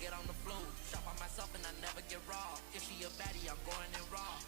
get on the floor. Shop on myself and I never get raw. If she a baddie, I'm going in raw.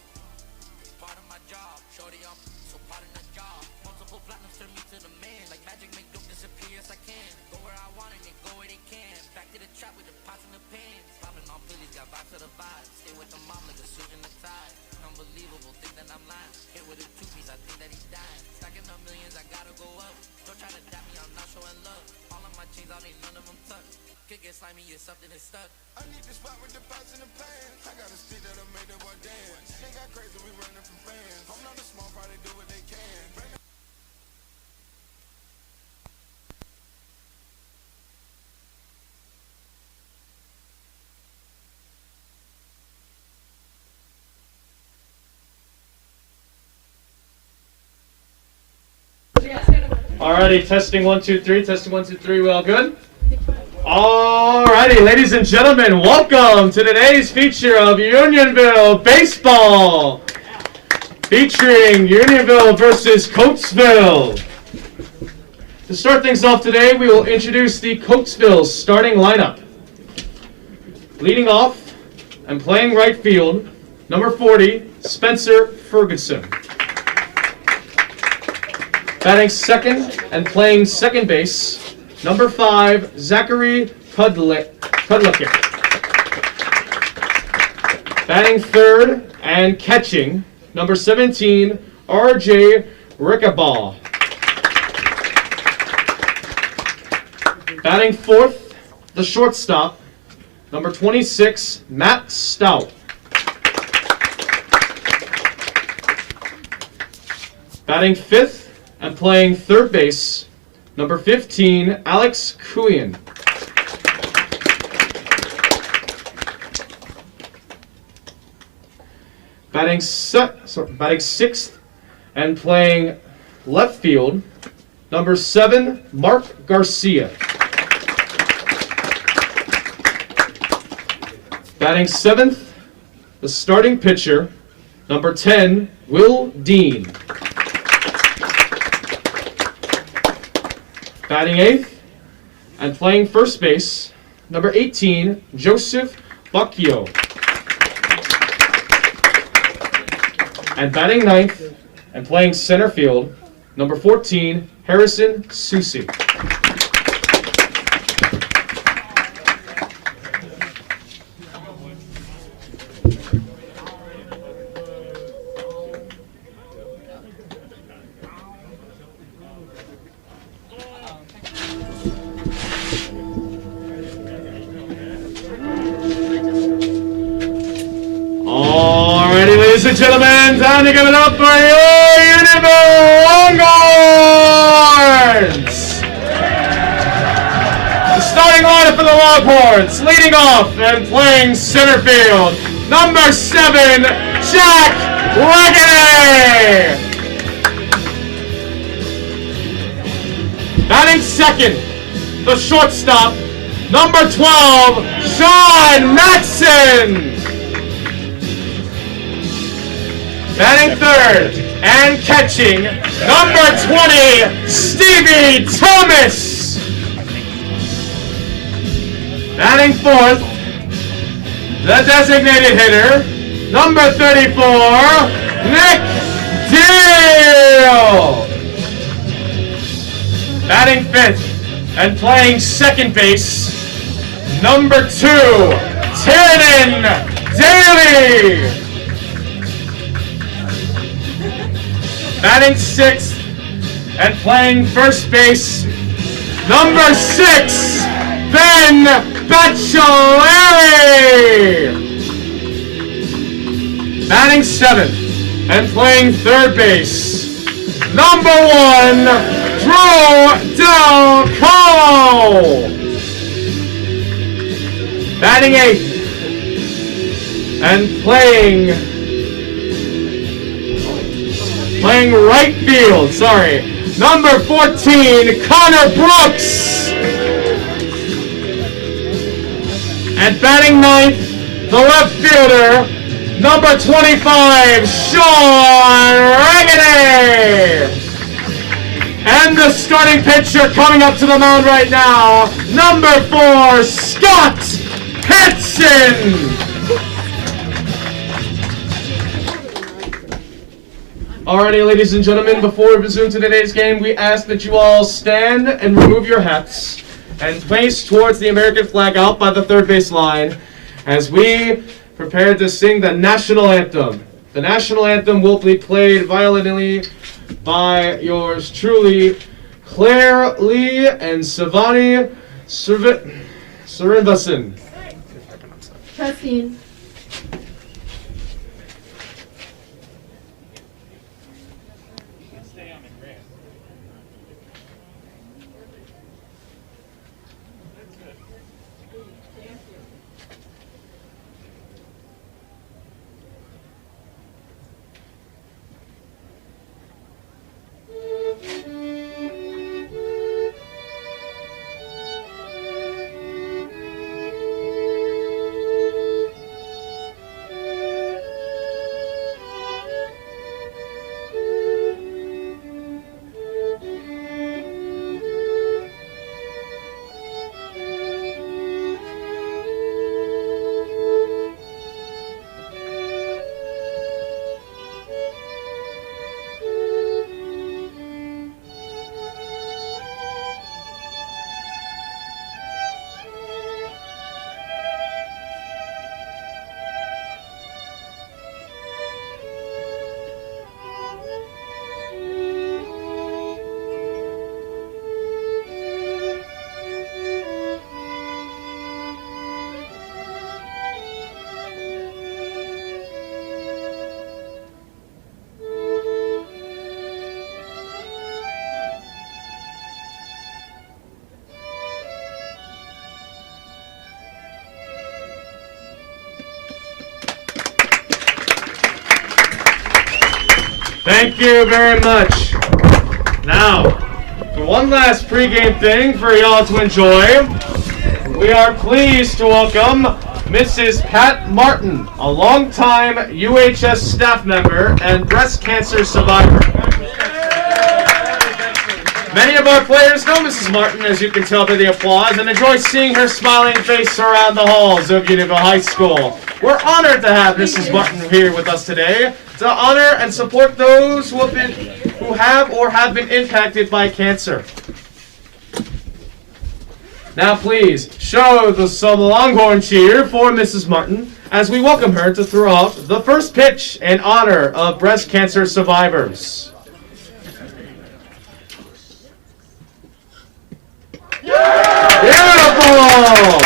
Part of my job, shorty up, so part of the job. Multiple platinums turn me to the man. Like magic, make dope disappear as I can. Go where I want and then go where they can. Back to the trap with the pots and the pans. Popping on pillies, got vibes to the vibe. Stay with the mom like a suit and a tie. Unbelievable, think that I'm lying. Hit with a two-piece, I think that he died. Stacking up millions, I gotta go up. Don't try to dap me, I'm not showing love. All of my chains, I need none of them tucked. Could get slimy, it's something that's stuck. I need the spot with the pots and the pans. I got a stick that'll make the boy dance. They got crazy, we running from fans. I'm not a small fry, they do what they can. Alrighty, testing 1 2 3. Testing 1 2 3. We all good? Alrighty, ladies and gentlemen, welcome to today's feature of Unionville baseball, featuring Unionville versus Coatesville. To start things off today, we will introduce the Coatesville starting lineup. Leading off and playing right field, number 40, Spencer Ferguson. Batting second and playing second base, number 5, Zachary Kudlicek. Batting third and catching, number 17, R.J. Rickabaugh. Batting fourth, the shortstop, number 26, Matt Stout. Batting fifth and playing third base, number 15, Alex Kuian. Batting sixth and playing left field, number 7, Mark Garcia. Batting seventh, the starting pitcher, number 10, Will Dean. Batting eighth and playing first base, number 18, Joseph Bacchio. And batting ninth and playing center field, number 14, Harrison Susi. Ladies and gentlemen, time to give it up for your Unionville Longhorns! The starting lineup for the Longhorns, leading off and playing center field, number 7, Jack Wagner. Batting second, the shortstop, number 12, Sean Matson. Batting third and catching, number 20, Stevie Thomas. Batting fourth, the designated hitter, number 34, Nick Deal. Batting fifth and playing second base, number 2, Tiernan Daly. Batting sixth and playing first base, number 6, Ben Bachelari. Batting seventh and playing third base, number 1, Drew Del Colo. Batting eighth and playing right field, number 14, Connor Brooks. And batting ninth, the left fielder, number 25, Sean Raggedy. And the starting pitcher coming up to the mound right now, number 4, Scott Hansen! Alrighty, ladies and gentlemen, before we resume to today's game, we ask that you all stand and remove your hats and face towards the American flag out by the third base line as we prepare to sing the national anthem. The national anthem will be played violently by yours truly, Claire Lee and Savani Srinvasan. Testing. Thank you very much. Now, for one last pregame thing for y'all to enjoy, we are pleased to welcome Mrs. Pat Martin, a longtime UHS staff member and breast cancer survivor. Many of our players know Mrs. Martin, as you can tell by the applause, and enjoy seeing her smiling face around the halls of Unionville High School. We're honored to have Mrs. Martin here with us today to honor and support those who have or have been impacted by cancer. Now please show some Longhorn cheer for Mrs. Martin as we welcome her to throw out the first pitch in honor of breast cancer survivors. Beautiful!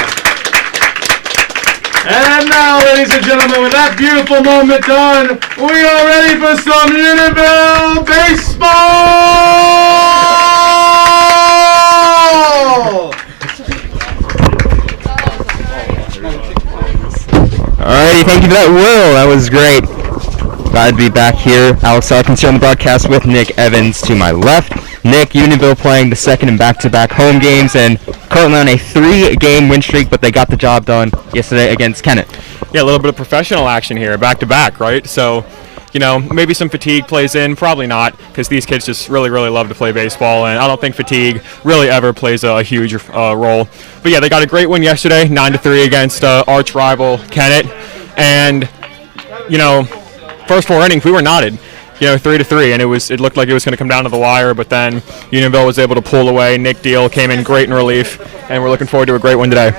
And now, ladies and gentlemen, with that beautiful moment done, we are ready for some Unionville baseball! Alrighty, thank you for that, Will. That was great. Glad to be back here. Alex Hawkins here on the broadcast with Nick Evans to my left. Nick, Unionville playing the second and back-to-back home games and currently on a 3-game win streak, but they got the job done yesterday against Kennett. Yeah, a little bit of professional action here, back-to-back, right? So, you know, maybe some fatigue plays in, probably not, because these kids just really, really love to play baseball, and I don't think fatigue really ever plays a huge role. But yeah, they got a great win yesterday, 9-3 against arch rival Kennett, and, you know, first 4 innings, we were knotted. 3-3, and it looked like it was going to come down to the wire, but then Unionville was able to pull away. Nick Deal came in great in relief, and we're looking forward to a great win today.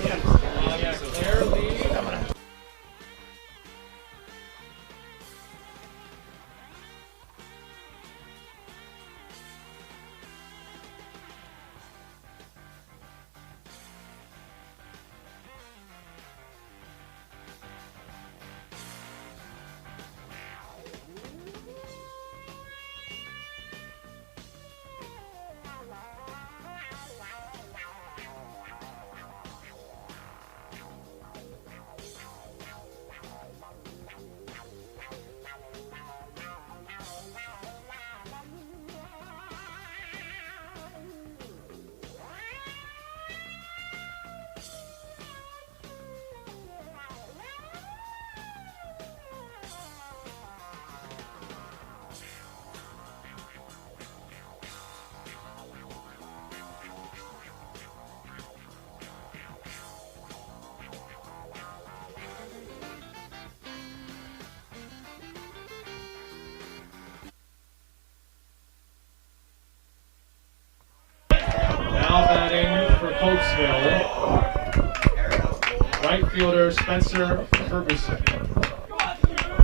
Right fielder Spencer Ferguson.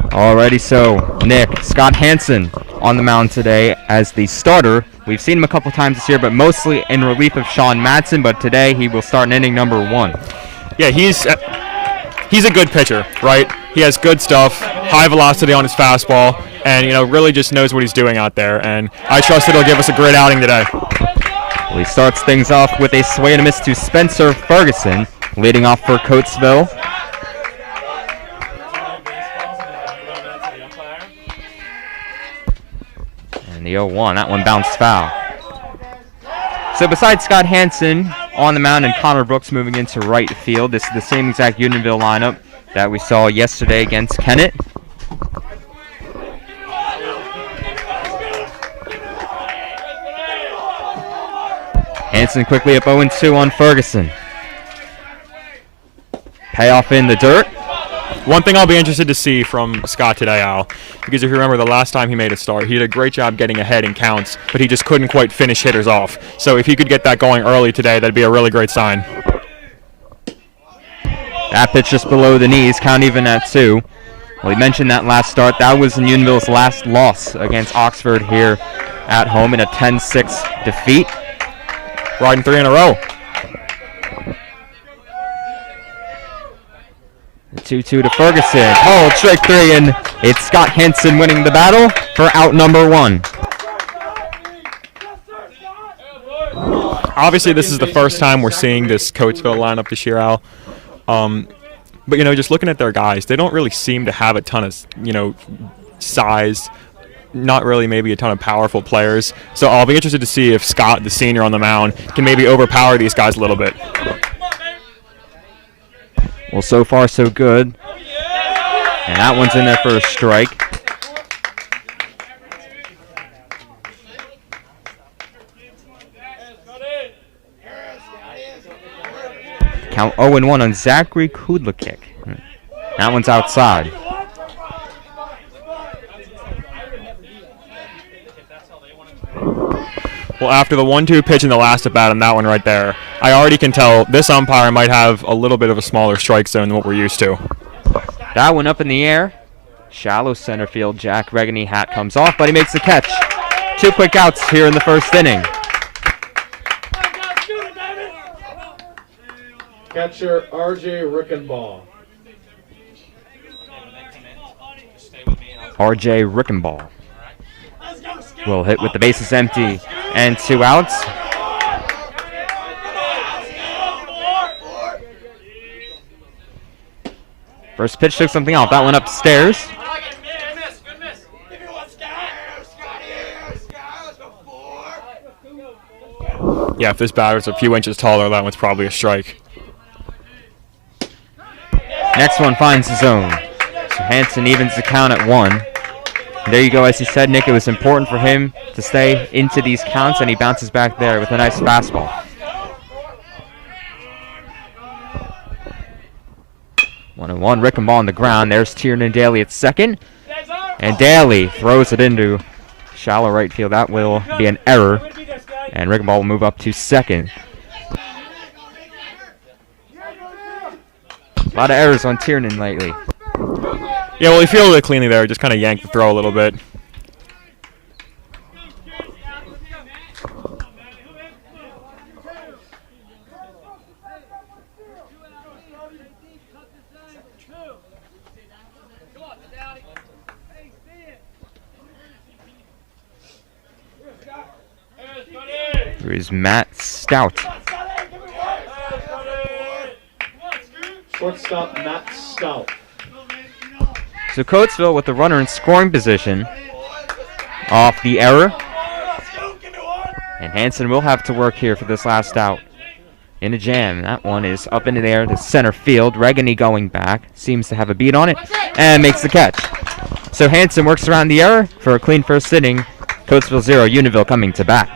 Alrighty, so Nick, Scott Hansen on the mound today as the starter. We've seen him a couple times this year, but mostly in relief of Sean Madsen, but today he will start in inning number 1. Yeah, he's a good pitcher, right? He has good stuff, high velocity on his fastball, and really just knows what he's doing out there. And I trust that he'll give us a great outing today. Well, he starts things off with a swing and a miss to Spencer Ferguson, leading off for Coatesville. And the 0-1, that one bounced foul. So besides Scott Hansen on the mound and Connor Brooks moving into right field, this is the same exact Unionville lineup that we saw yesterday against Kennett. Hansen quickly up 0-2 on Ferguson. Payoff in the dirt. One thing I'll be interested to see from Scott today, Al, because if you remember the last time he made a start, he did a great job getting ahead in counts, but he just couldn't quite finish hitters off. So if he could get that going early today, that'd be a really great sign. That pitch just below the knees, count even at 2. Well, he mentioned that last start. That was Unionville's last loss against Oxford here at home in a 10-6 defeat. Riding 3 in a row. The 2-2 to Ferguson. Oh, strike 3, and it's Scott Hansen winning the battle for out number 1. Obviously, this is the first time we're seeing this Coatesville lineup this year, Al. But, just looking at their guys, they don't really seem to have a ton of, size, not really maybe a ton of powerful players. So I'll be interested to see if Scott, the senior on the mound, can maybe overpower these guys a little bit. Well, so far so good. And that one's in there for a strike. Count 0-1 on Zachary Kudlakik. That one's outside. Well, after the 1-2 pitch in the last at bat on that one right there, I already can tell this umpire might have a little bit of a smaller strike zone than what we're used to. That one up in the air. Shallow center field. Jack Regany hat comes off, but he makes the catch. 2 quick outs here in the first inning. Catcher R.J. Rickenbaugh. R.J. Rickenbaugh will hit with the bases empty and 2 outs. First pitch took something off. That one upstairs. Yeah, if this batter's a few inches taller, that one's probably a strike. Next one finds the zone. So Hansen evens the count at 1. And there you go, as you said, Nick, it was important for him to stay into these counts, and he bounces back there with a nice fastball. 1-1, Rickenbaugh on the ground. There's Tiernan Daly at second. And Daly throws it into shallow right field. That will be an error. And Rickenbaugh will move up to second. A lot of errors on Tiernan lately. Yeah, well, he fielded it cleanly there. Just kind of yanked the throw a little bit. Here's Matt Stout. Shortstop Matt Stout. So Coatesville with the runner in scoring position off the error. And Hansen will have to work here for this last out. In a jam. That one is up in the air to center field. Regany going back. Seems to have a beat on it. And makes the catch. So Hansen works around the error for a clean first inning. Coatesville 0, Unionville coming to bat.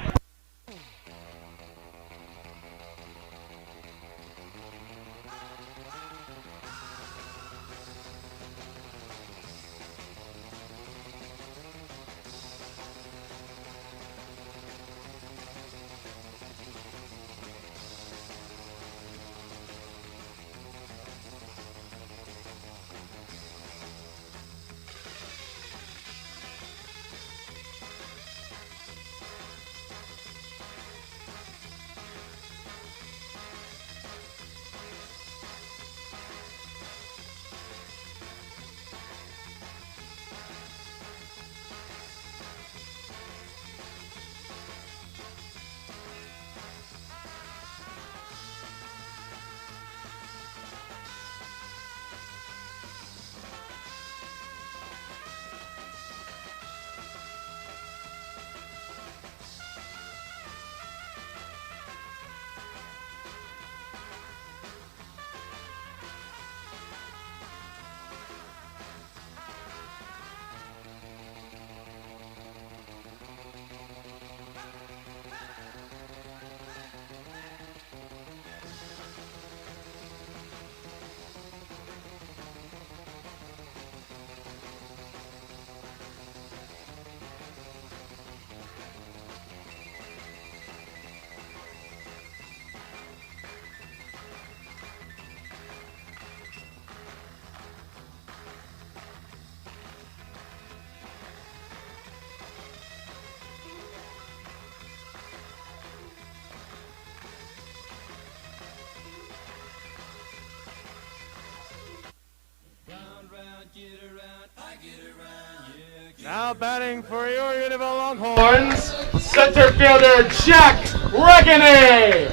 now batting for your Unionville Longhorns, center fielder Jack Regany.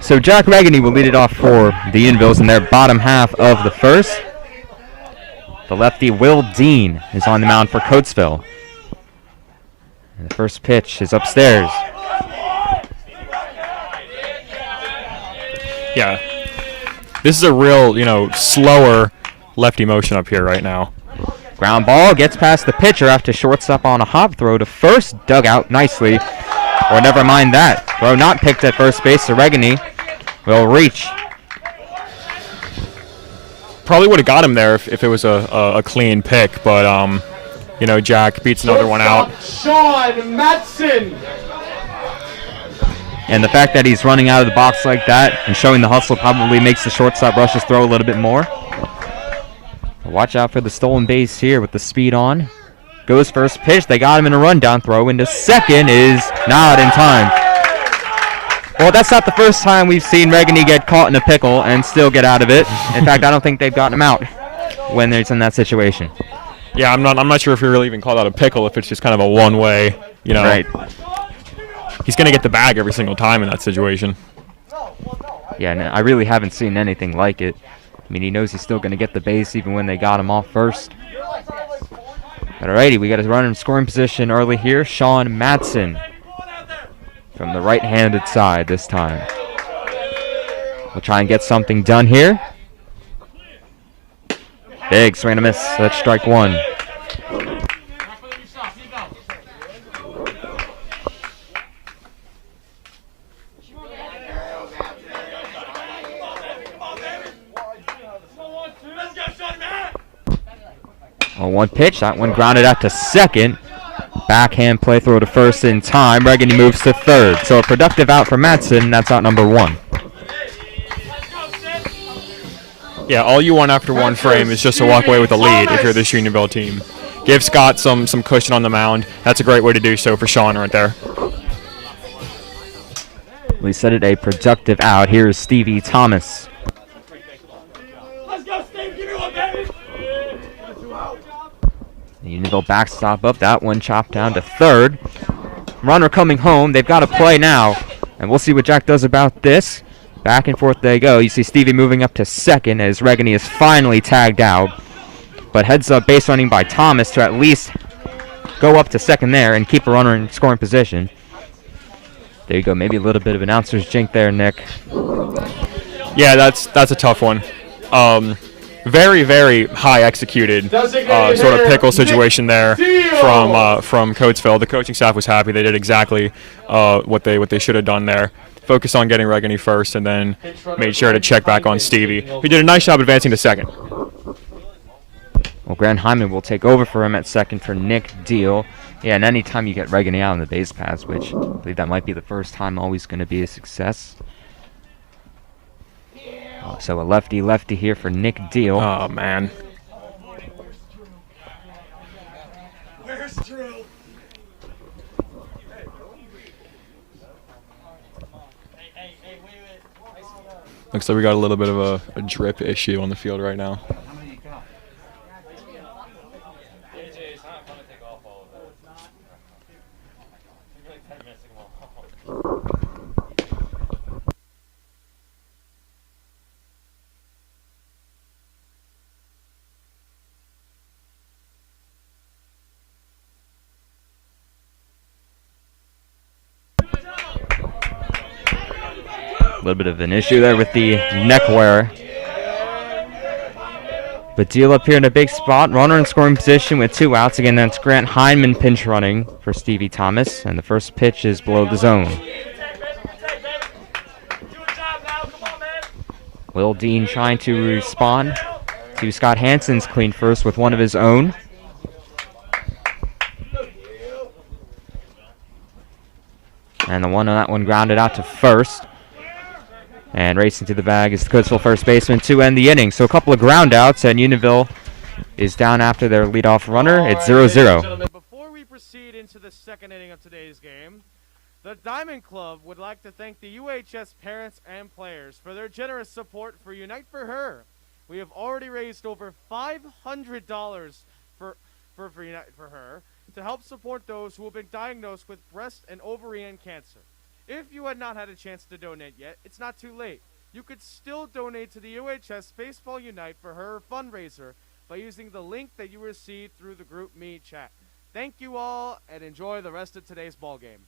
So Jack Regany will lead it off for the Unionvilles in their bottom half of the first. The lefty Will Dean is on the mound for Coatesville. And the first pitch is upstairs. Yeah, this is a real, slower lefty motion up here right now. Ground ball gets past the pitcher after shortstop on a hop throw to first, dug out nicely. Or never mind that. Throw not picked at first base, so Regany will reach. Probably would have got him there if it was a clean pick, but Jack beats another one out. Sean Matson. And the fact that he's running out of the box like that and showing the hustle probably makes the shortstop rush his throw a little bit more. Watch out for the stolen base here with the speed on. Goes first pitch. They got him in a rundown throw into second is not in time. Well, that's not the first time we've seen Regany get caught in a pickle and still get out of it. In fact, I don't think they've gotten him out when they're in that situation. Yeah, I'm not sure if we really even call that a pickle if it's just kind of a one-way, Right. He's going to get the bag every single time in that situation. Yeah, and I really haven't seen anything like it. I mean, he knows he's still going to get the base even when they got him off first. Alrighty, we got a runner in scoring position early here. Sean Matson from the right-handed side this time. We'll try and get something done here. Big swing and a miss. That's strike one. On one pitch, that one grounded out to second. Backhand play throw to first in time. Regany moves to third. So a productive out for Matson. That's out number one. Yeah, all you want after one frame is just to walk away with a lead if you're this Unionville team. Give Scott some cushion on the mound. That's a great way to do so for Sean right there. We said it a productive out. Here's Stevie Thomas. The Unionville backstop up. That one chopped down to third. Runner coming home. They've got to play now. And we'll see what Jack does about this. Back and forth they go. You see Stevie moving up to second as Regany is finally tagged out. But heads up base running by Thomas to at least go up to second there and keep a runner in scoring position. There you go. Maybe a little bit of announcer's jink there, Nick. Yeah, that's a tough one. Very, very high executed sort of pickle situation there from Coatesville. The coaching staff was happy. They did exactly what they should have done there. Focused on getting Regany first and then made sure to check back on Stevie, who did a nice job advancing to second. Well, Grant Hyman will take over for him at second for Nick Deal. Yeah, and anytime you get Regany out on the base pass, which I believe that might be the first time, always going to be a success. So a lefty here for Nick Deal. Oh, man. Where's Drew? Looks like we got a little bit of a drip issue on the field right now. A little bit of an issue there with the neck wear. But Deal up here in a big spot. Runner in scoring position with 2 outs. Again, that's Grant Hyman pinch running for Stevie Thomas. And the first pitch is below the zone. Will Dean trying to respond to Scott Hansen's clean first with one of his own. And the one on that one grounded out to first. And racing to the bag is the Coatesville first baseman to end the inning. So a couple of ground outs, and Unionville is down after their leadoff runner. It's 0-0. Before we proceed into the second inning of today's game, the Diamond Club would like to thank the UHS parents and players for their generous support for Unite for Her, We have already raised over $500 for her to help support those who have been diagnosed with breast and ovarian cancer. If you had not had a chance to donate yet, it's not too late. You could still donate to the UHS Baseball Unite for her fundraiser by using the link that you received through the GroupMe chat. Thank you all, and enjoy the rest of today's ball game.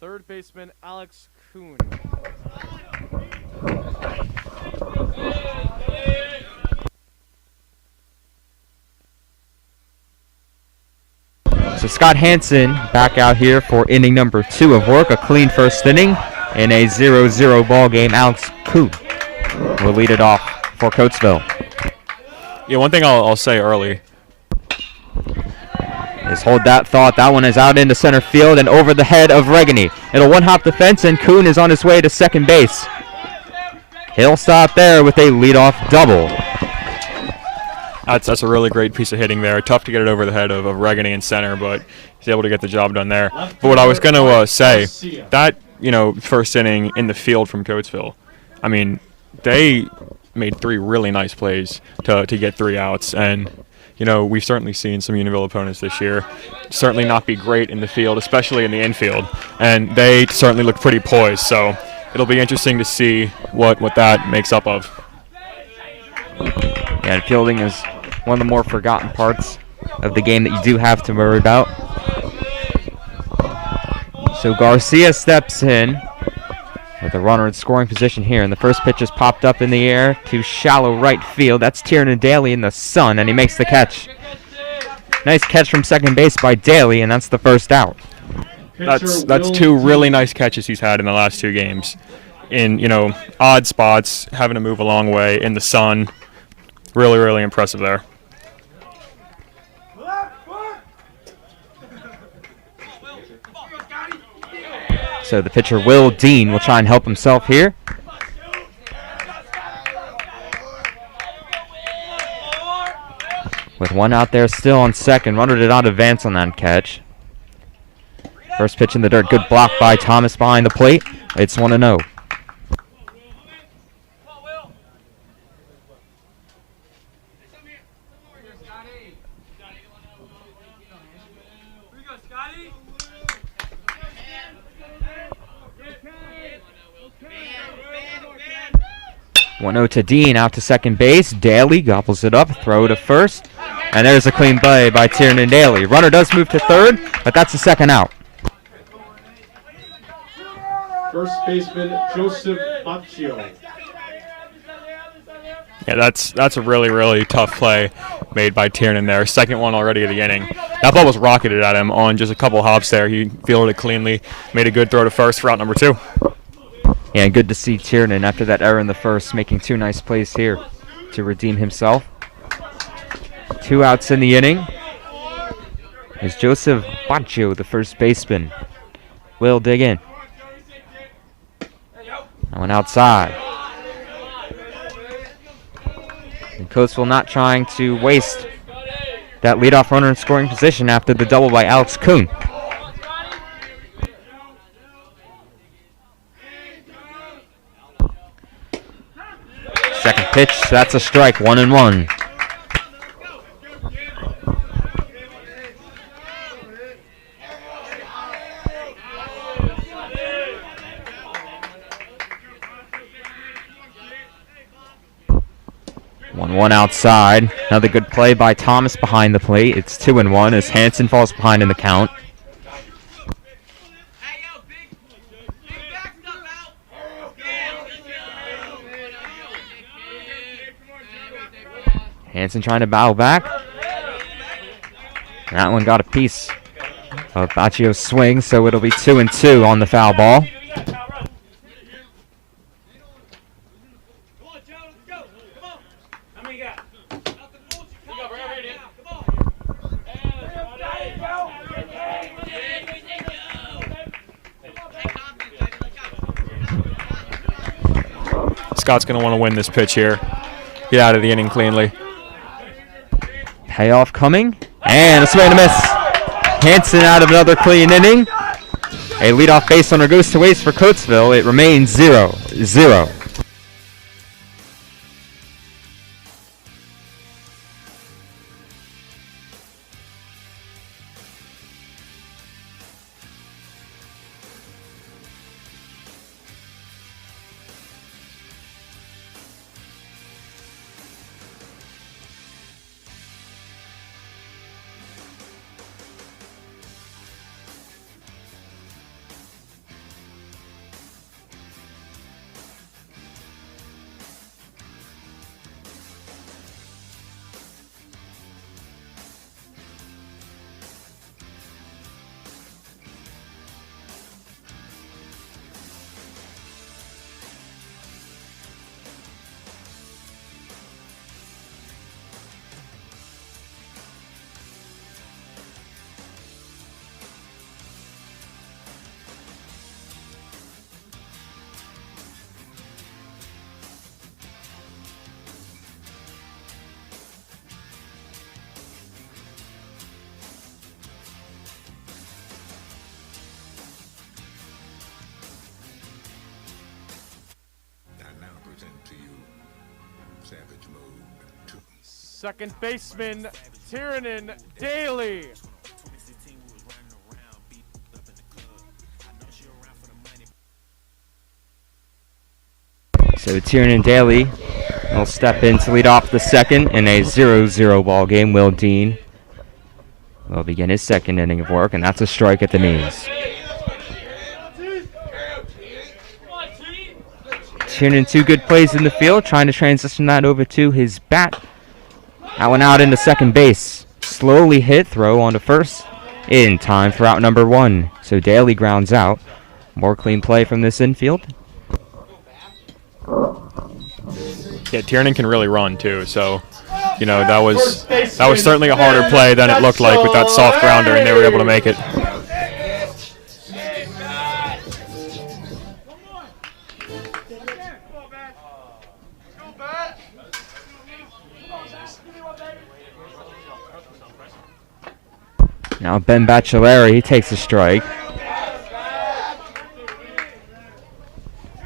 Third baseman Alex Kuhn. So Scott Hansen back out here for inning number 2 of work. A clean first inning in a 0-0 ball game. Alex Kuhn will lead it off for Coatesville. Yeah, one thing I'll say early. Just hold that thought. That one is out into center field and over the head of Regany. It'll one-hop the fence, and Kuhn is on his way to second base. He'll stop there with a leadoff double. That's a really great piece of hitting there. Tough to get it over the head of Regany in center, but he's able to get the job done there. But what I was going to say, that, first inning in the field from Coatesville, I mean, they made 3 really nice plays to get 3 outs, and we've certainly seen some Unionville opponents this year certainly not be great in the field, especially in the infield, and they certainly look pretty poised, so it'll be interesting to see what that makes up of. Yeah, and fielding is one of the more forgotten parts of the game that you do have to worry about. So Garcia steps in with a runner in scoring position here, and the first pitch is popped up in the air to shallow right field. That's Tiernan Daly in the sun, and he makes the catch. Nice catch from second base by Daly, and that's the first out. That's 2 really nice catches he's had in the last 2 games. In, odd spots, having to move a long way in the sun. Really, really impressive there. So the pitcher, Will Dean, will try and help himself here. With 1 out there still on second. Runner did not advance on that catch. First pitch in the dirt. Good block by Thomas behind the plate. It's 1-0. To Dean, out to second base. Daly gobbles it up, throw to first, and there's a clean play by Tiernan Daly. Runner does move to third, but that's the second out. First baseman Joseph Baccio. Yeah, that's a really, really tough play made by Tiernan there. Second one already of the inning. That ball was rocketed at him on just a couple hops there. He fielded it cleanly, made a good throw to first for out number 2. Yeah, good to see Tiernan after that error in the first, making 2 nice plays here to redeem himself. 2 outs in the inning. Is Joseph Baccio, the first baseman. Will dig in. That one outside. And Coatesville not trying to waste that leadoff runner in scoring position after the double by Alex Kuhn. Second pitch, that's a strike, 1-1. 1 outside. Another good play by Thomas behind the plate. It's 2-1 as Hansen falls behind in the count. Hansen trying to bow back. That one got a piece of Baccio's swing, so it'll be 2-2 on the foul ball. Scott's going to want to win this pitch here. Get out of the inning cleanly. Payoff coming, and a swing and a miss. Hansen out of another clean inning. A leadoff base runner goes to waste for Coatesville. It remains 0-0. Second baseman, Tiernan Daly. So Tiernan Daly will step in to lead off the second in a 0-0 ball game. Will Dean will begin his second inning of work, and that's a strike at the knees. Tiernan, 2 good plays in the field, trying to transition that over to his bat. That one out into second base. Slowly hit, throw onto first. In time for out number 1. So Daly grounds out. More clean play from this infield. Yeah, Tiernan can really run too, so you know that was certainly a harder play than it looked like with that soft grounder, and they were able to make it. Now Ben Baccelleri, he takes a strike.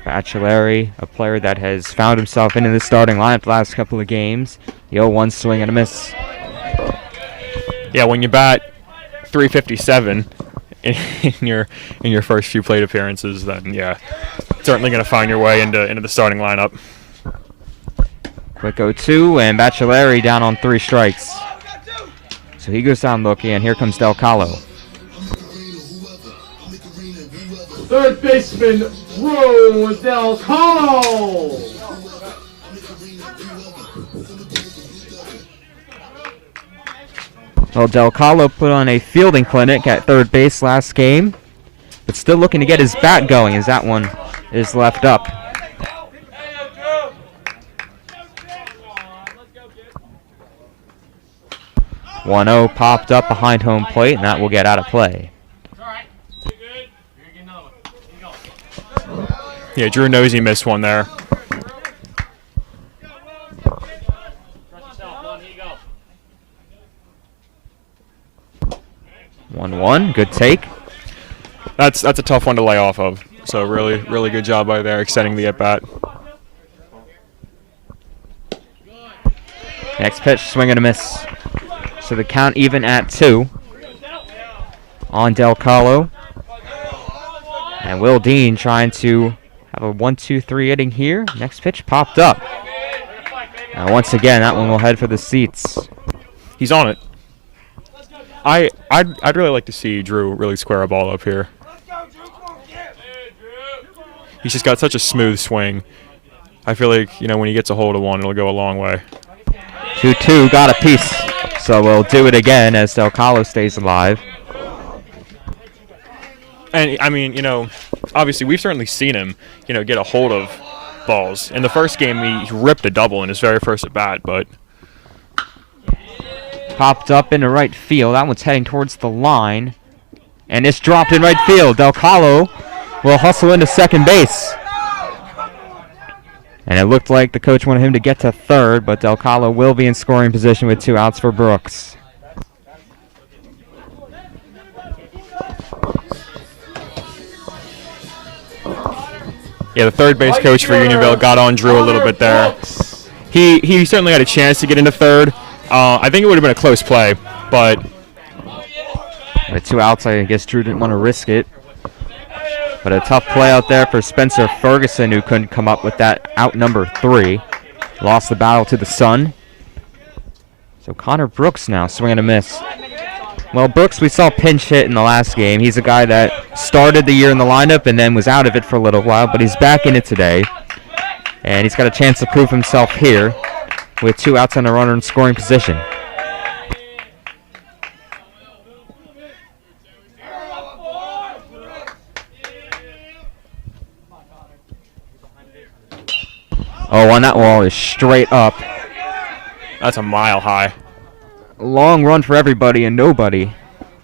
Baccelleri, a player that has found himself into the starting lineup the last couple of games. The 0-1 swing and a miss. Yeah, when you bat 357 in your first few plate appearances, then yeah, certainly going to find your way into the starting lineup. Quick 0-2, and Baccelleri down on 3 strikes. So he goes down looking, and here comes Del Calo. Third baseman, Del Calo. Well, Del Calo put on a fielding clinic at third base last game, but still looking to get his bat going as that one is left up. 1-0 popped up behind home plate, and that will get out of play. Yeah, Drew knows he missed one there. One, good take. That's a tough one to lay off of. So really good job by there extending the at bat. Next pitch, swing and a miss. So the count even at 2 on Del Calo. And Will Dean trying to have a 1-2-3 inning here. Next pitch popped up. Once again, that one will head for the seats. He's on it. I'd really like to see Drew really square a ball up here. He's just got such a smooth swing. I feel like, when he gets a hold of one, it'll go a long way. 2-2, got a piece. So we'll do it again as Del Calo stays alive. And, I mean, obviously we've certainly seen him, get a hold of balls. In the first game, he ripped a double in his very first at bat, but... Popped up into right field. That one's heading towards the line. And it's dropped in right field. Del Calo will hustle into second base. And it looked like the coach wanted him to get to third, but Del Calo will be in scoring position with 2 outs for Brooks. Yeah, the third base coach for Unionville got on Drew a little bit there. He certainly had a chance to get into third. I think it would have been a close play, but... With 2 outs, I guess Drew didn't want to risk it. But a tough play out there for Spencer Ferguson, who couldn't come up with that out number 3. Lost the battle to the sun. So Connor Brooks now swinging a miss. Well, Brooks, we saw pinch hit in the last game. He's a guy that started the year in the lineup and then was out of it for a little while, but he's back in it today. And he's got a chance to prove himself here with 2 outs and a runner in scoring position. Oh, and that wall is straight up. That's a mile high. Long run for everybody, and nobody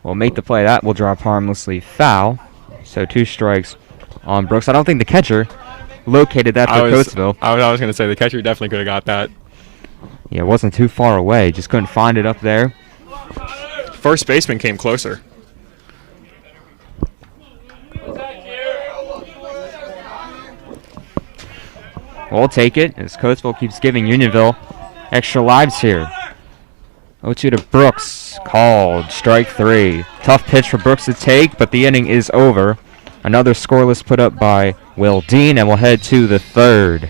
will make the play. That will drop harmlessly foul. So 2 strikes on Brooks. I don't think the catcher located that for Coatesville. I was going to say the catcher definitely could have got that. Yeah, it wasn't too far away. Just couldn't find it up there. First baseman came closer. We'll take it as Coatesville keeps giving Unionville extra lives here. 0-2 to Brooks. Called. Strike 3. Tough pitch for Brooks to take, but the inning is over. Another scoreless put up by Will Dean, and we'll head to the third.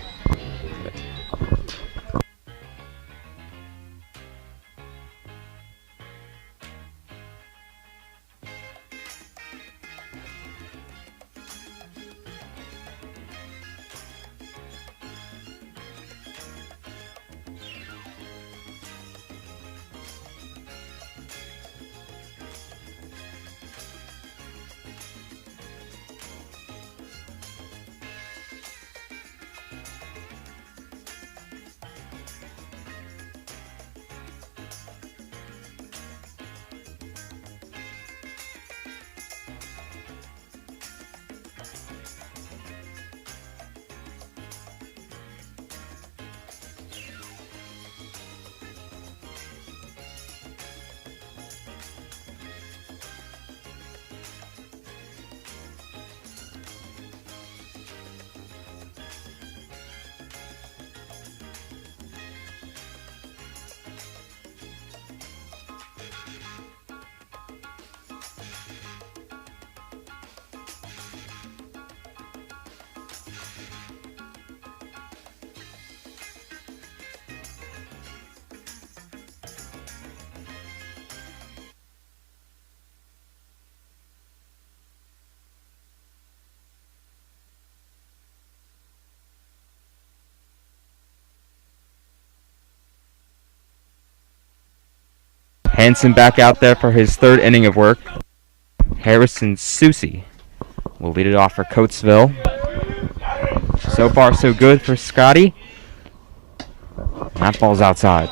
Hanson back out there for his 3rd inning of work. Harrison Susie will lead it off for Coatesville. So far, so good for Scotty. That ball's outside.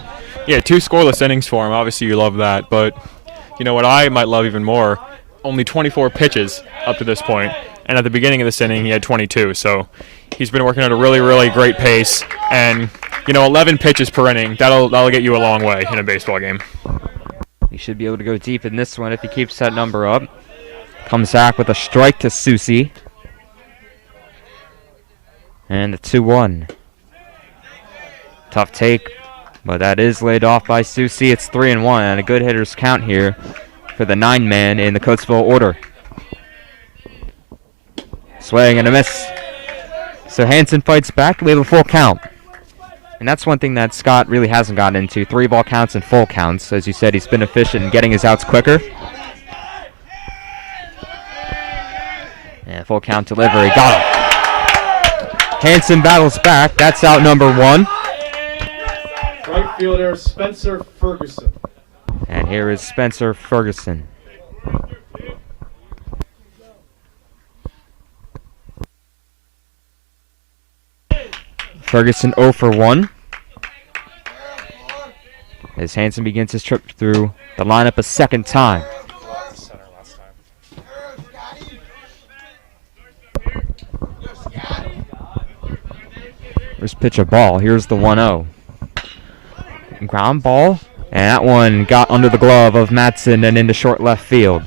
Yeah, 2 scoreless innings for him. Obviously, you love that. But you know what I might love even more? Only 24 pitches up to this point. And at the beginning of this inning, he had 22. So he's been working at a really, really great pace. And, 11 pitches per inning, that'll get you a long way in a baseball game. He should be able to go deep in this one if he keeps that number up. Comes back with a strike to Susie. And the 2-1. Tough take, but that is laid off by Susie. It's 3-1 and a good hitter's count here for the 9-man in the Coatesville order. Swing and a miss. So Hanson fights back. We have a full count. And that's one thing that Scott really hasn't gotten into, 3-ball counts and full counts. As you said, he's been efficient in getting his outs quicker. And full count delivery, got him. Hanson battles back, that's out number 1. Right fielder Spencer Ferguson. And here is Spencer Ferguson. Ferguson 0 for 1. As Hanson begins his trip through the lineup a second time. First pitch a ball. Here's the 1-0. Ground ball. And that one got under the glove of Matson and into short left field.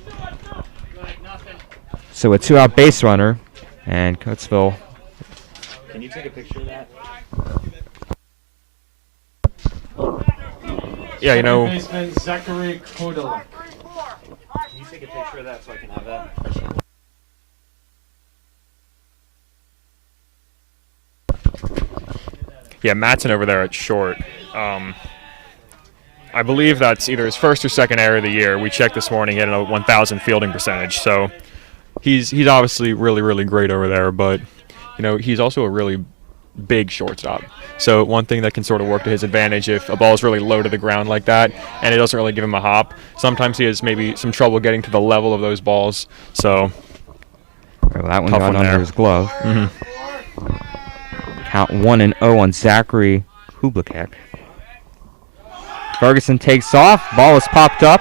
So a 2-out base runner. And Coatesville. Can you take a picture of that? Yeah, you know. Baseman Zachary Kodalek. Can you take a picture of that so I can have that? Yeah, Matson over there at short. I believe that's either his first or second error of the year. We checked this morning, he had a 1,000 fielding percentage. So he's obviously really, really great over there. But, you know, he's also a really big shortstop. So one thing that can sort of work to his advantage if a ball is really low to the ground like that and it doesn't really give him a hop, sometimes he has maybe some trouble getting to the level of those balls. So well, that one got under his glove. Count 1-0 on Zachary Hublikek. Ferguson takes off. Ball is popped up.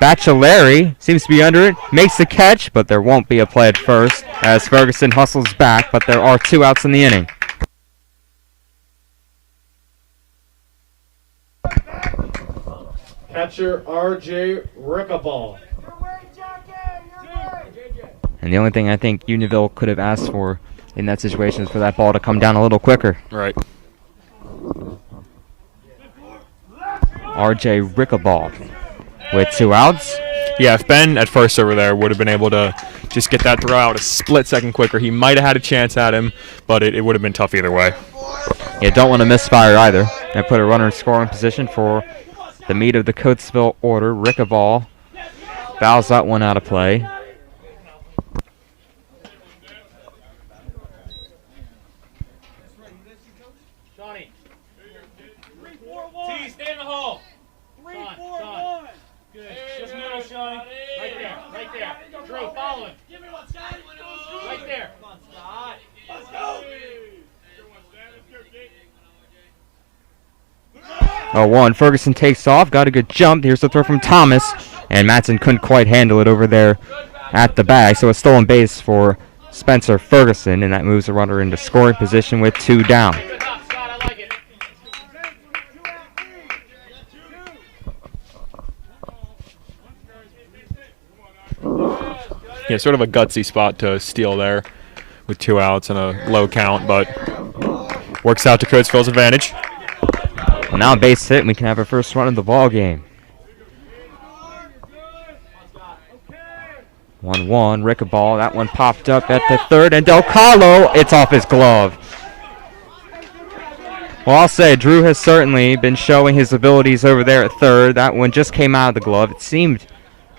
Bachelari seems to be under it. Makes the catch, but there won't be a play at first as Ferguson hustles back, but there are 2 outs in the inning. Catcher R.J. Rickaball. And the only thing I think Unionville could have asked for in that situation is for that ball to come down a little quicker. Right. R.J. Rickaball with 2 outs. Yeah, if Ben at first over there would have been able to just get that throw out a split second quicker, he might have had a chance at him, but it would have been tough either way. You don't want to misfire either. And put a runner in scoring position for the meat of the Coatesville order. Rickaball fouls that one out of play. Johnny. 3-4-1. T, stay in the hole. 3-4-1. Good. Just middle, Johnny. Right there. Right there. Drew, follow him. Give me one, Scott. Right there. Come on, Scott. Let's go. 0-1. Ferguson takes off. Got a good jump. Here's the throw from Thomas. And Matson couldn't quite handle it over there at the bag. So a stolen base for Spencer Ferguson. And that moves the runner into scoring position with 2 down. Yeah, sort of a gutsy spot to steal there with 2 outs and a low count, but works out to Coatesville's advantage. Well, now a base hit, and we can have our first run of the ball game. 1-1, Rickaball. That one popped up at the third, and Del Carlo, it's off his glove. Well, I'll say Drew has certainly been showing his abilities over there at third. That one just came out of the glove. It seemed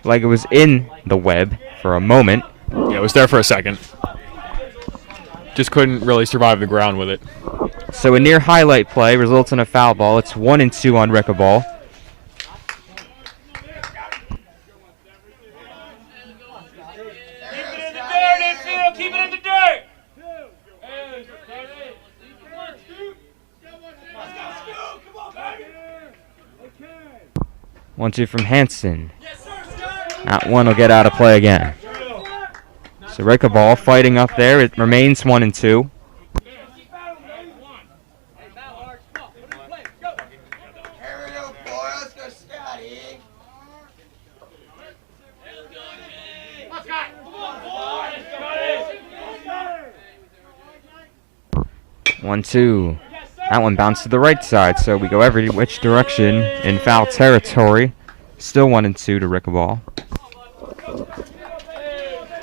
like it was in the web for a moment. Yeah, it was there for a second. Just couldn't really survive the ground with it. So a near highlight play results in a foul ball. It's 1-2 on Rickaball. Keep it in the dirt. 1-2 from Hanson. That one will get out of play again. So Rickaball fighting up there. It remains 1-2. One, two. That one bounced to the right side, so we go every which direction in foul territory. Still 1-2 to Rickaball.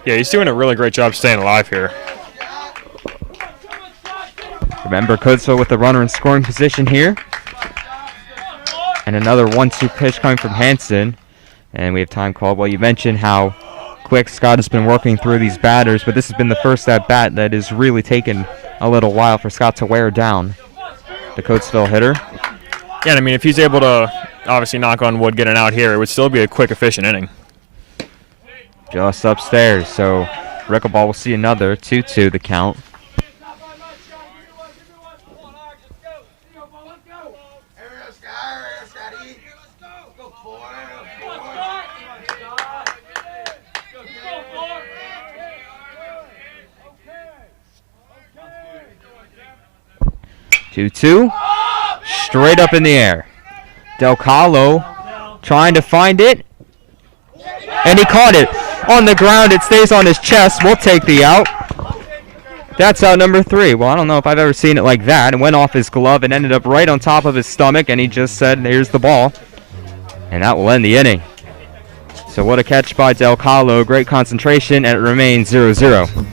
Yeah, he's doing a really great job staying alive here. Remember, Coatesville with the runner in scoring position here. And another 1-2 pitch coming from Hanson. And we have time called. Well, you mentioned how quick Scott has been working through these batters, but this has been the first at-bat that has really taken a little while for Scott to wear down the Coatesville hitter. Yeah, I mean, if he's able to, obviously, knock on wood, get an out here, it would still be a quick, efficient inning. Just upstairs, so Rickleball will see another 2-2 the count. 2-2. Straight up in the air. Del Calo trying to find it. And he caught it. On the ground, it stays on his chest. We'll take the out. That's out number 3. Well, I don't know if I've ever seen it like that. It went off his glove and ended up right on top of his stomach, and he just said, here's the ball. And that will end the inning. So what a catch by Del Calo. Great concentration, and it remains 0-0.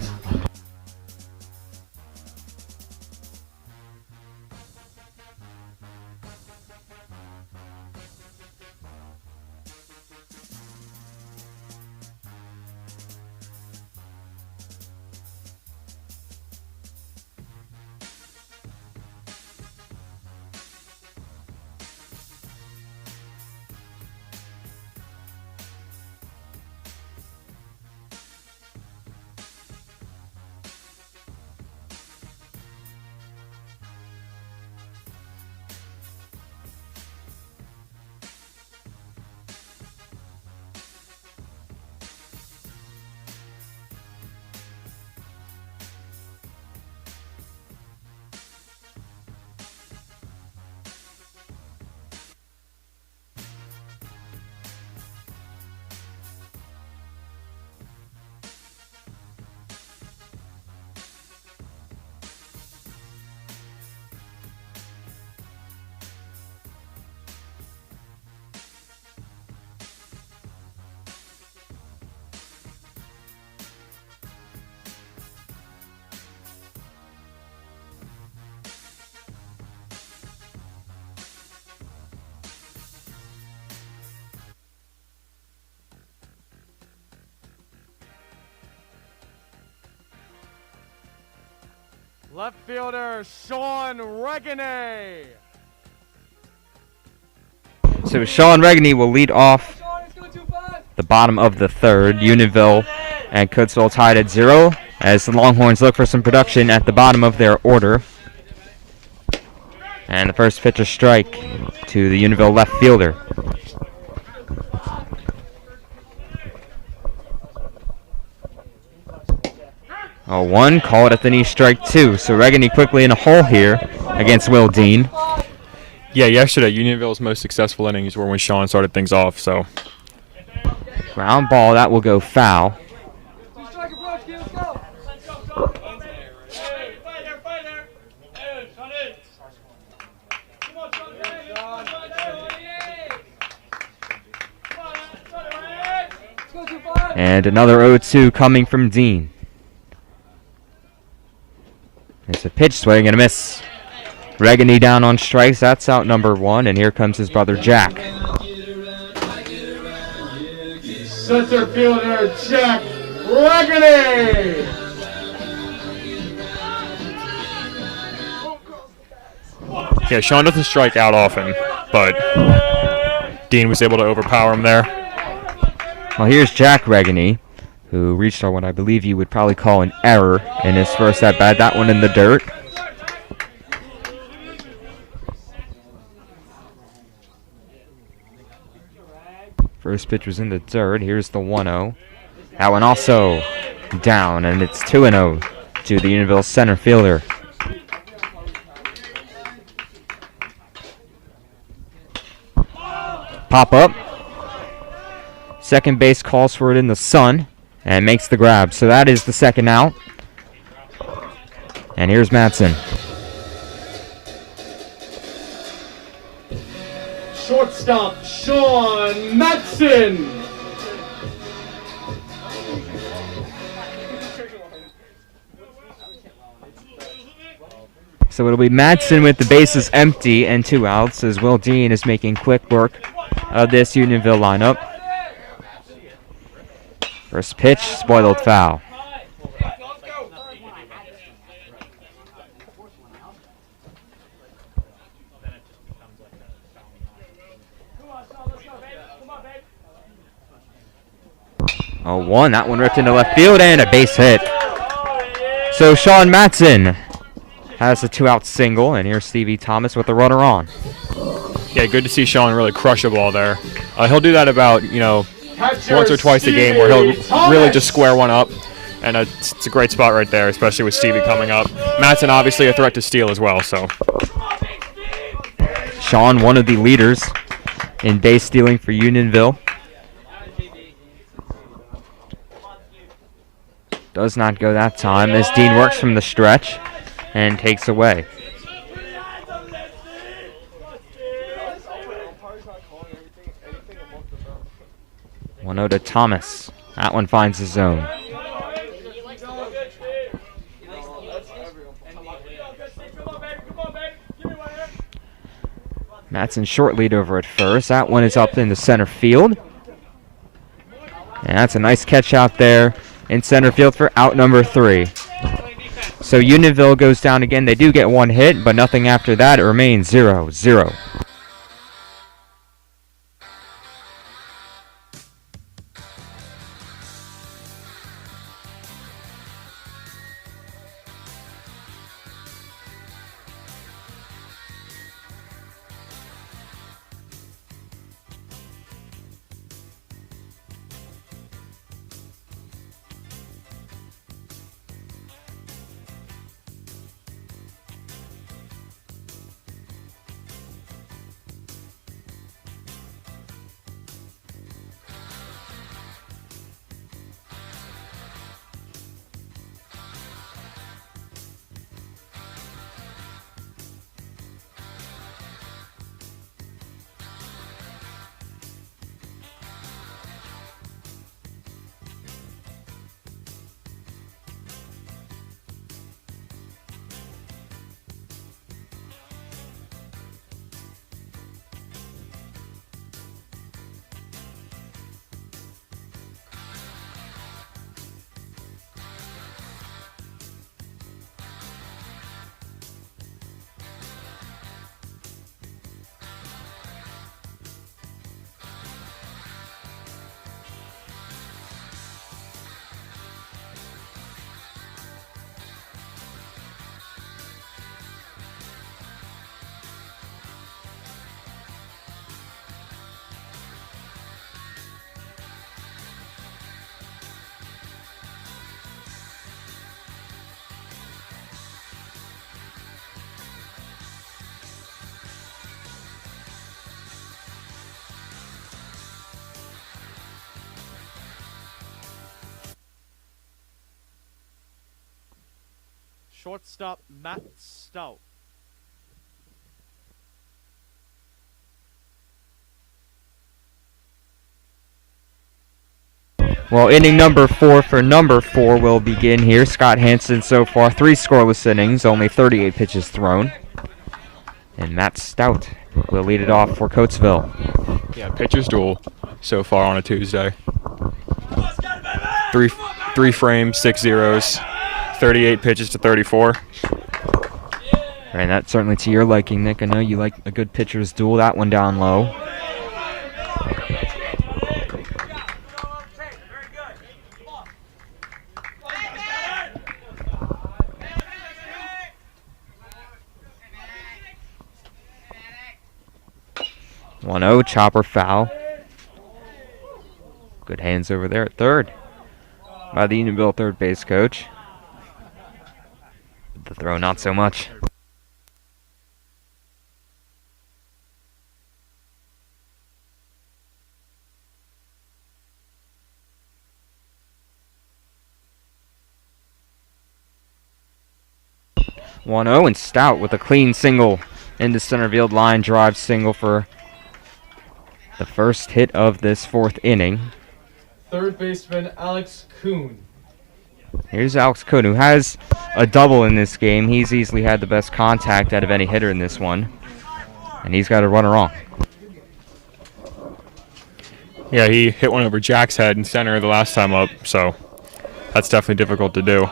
Left fielder, Sean Regane. So Sean Regane will lead off the bottom of the third. Unionville and Coatesville tied at 0 as the Longhorns look for some production at the bottom of their order. And the first pitch a strike to the Unionville left fielder. Oh, 1 called at the knee, strike 2. So Regane quickly in a hole here against Will Dean. Yeah, yesterday Unionville's most successful innings were when Sean started things off. So Ground ball, that will go foul. And another 0-2 coming from Dean. It's a pitch swing and a miss. Regane down on strikes. That's out number 1, and here comes his brother Jack. Center fielder Jack Regane. yeah, Sean doesn't strike out often, but Dean was able to overpower him there. Well, here's Jack Regane, who reached on what I believe you would probably call an error in his first at-bat. That one in the dirt. First pitch was in the dirt. Here's the 1-0. That one also down, and it's 2-0 to the Unionville center fielder. Pop up. Second base calls for it in the sun and makes the grab. So that is the second out. And here's Madsen. Shortstop Sean Madsen. So it'll be Madsen with the bases empty and 2 outs as Will Dean is making quick work of this Unionville lineup. First pitch, spoiled foul. Oh, 1, that one ripped into left field and a base hit. So Sean Madsen has a 2-out single, and here's Stevie Thomas with the runner on. Yeah, good to see Sean really crush a ball there. He'll do that about, once or twice a game where he'll really just square one up. And it's a great spot right there, especially with Stevie coming up. Madsen obviously a threat to steal as well, so. Sean, one of the leaders in base stealing for Unionville. Does not go that time as Dean works from the stretch and takes away. 1-0 to Thomas. That one finds the zone. Madsen short lead over at first. That one is up in the center field. And that's a nice catch out there in center field for out number 3. So Unionville goes down again. They do get 1 hit, but nothing after that. It remains 0-0. Shortstop Matt Stout. Well, inning number 4 for number 4 will begin here. Scott Hansen so far 3 scoreless innings, only 38 pitches thrown. And Matt Stout will lead it off for Coatesville. Yeah, pitcher's duel so far on a Tuesday. Three frames, 6 zeros, 38 pitches to 34. And that's certainly to your liking, Nick. I know you like a good pitcher's duel. That one down low. Chopper foul. Good hands over there at third by the Unionville third base coach. The throw, not so much. And Stout with a clean single into center field line drive single for the first hit of this 4th inning. Third baseman Alex Kuhn. Here's Alex Kuhn, who has a double in this game. He's easily had the best contact out of any hitter in this one. And he's got a runner on. Yeah, he hit one over Jack's head in center the last time up, so that's definitely difficult to do.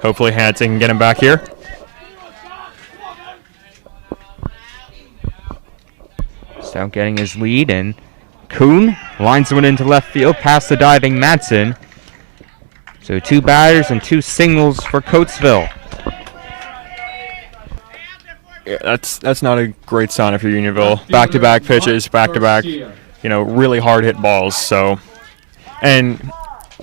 Hopefully Hanson can get him back here. Stout getting his lead, and Kuhn lines one into left field past the diving Madsen. So 2 batters and 2 singles for Coatesville. Yeah, that's not a great sign if you're Unionville. Back-to-back pitches, back-to-back, really hard hit balls. So, and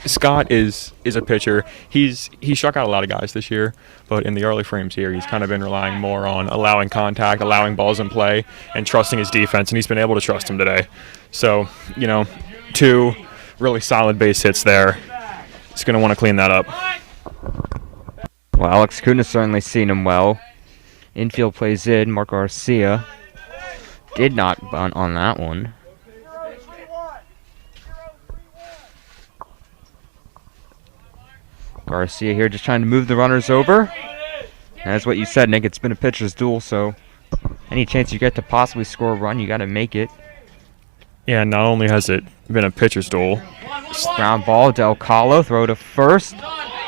Scott is a pitcher. He struck out a lot of guys this year, but in the early frames here, he's kind of been relying more on allowing contact, allowing balls in play, and trusting his defense, and he's been able to trust him today. So, 2 really solid base hits there. He's going to want to clean that up. Well, Alex Kuhn has certainly seen him well. Infield plays in. Mark Garcia did not bunt on that one. Garcia here just trying to move the runners over. And that's what you said, Nick. It's been a pitcher's duel, so any chance you get to possibly score a run, you got to make it. Yeah, not only has it been a pitcher's duel. Ground ball, Del Calo, throw to first.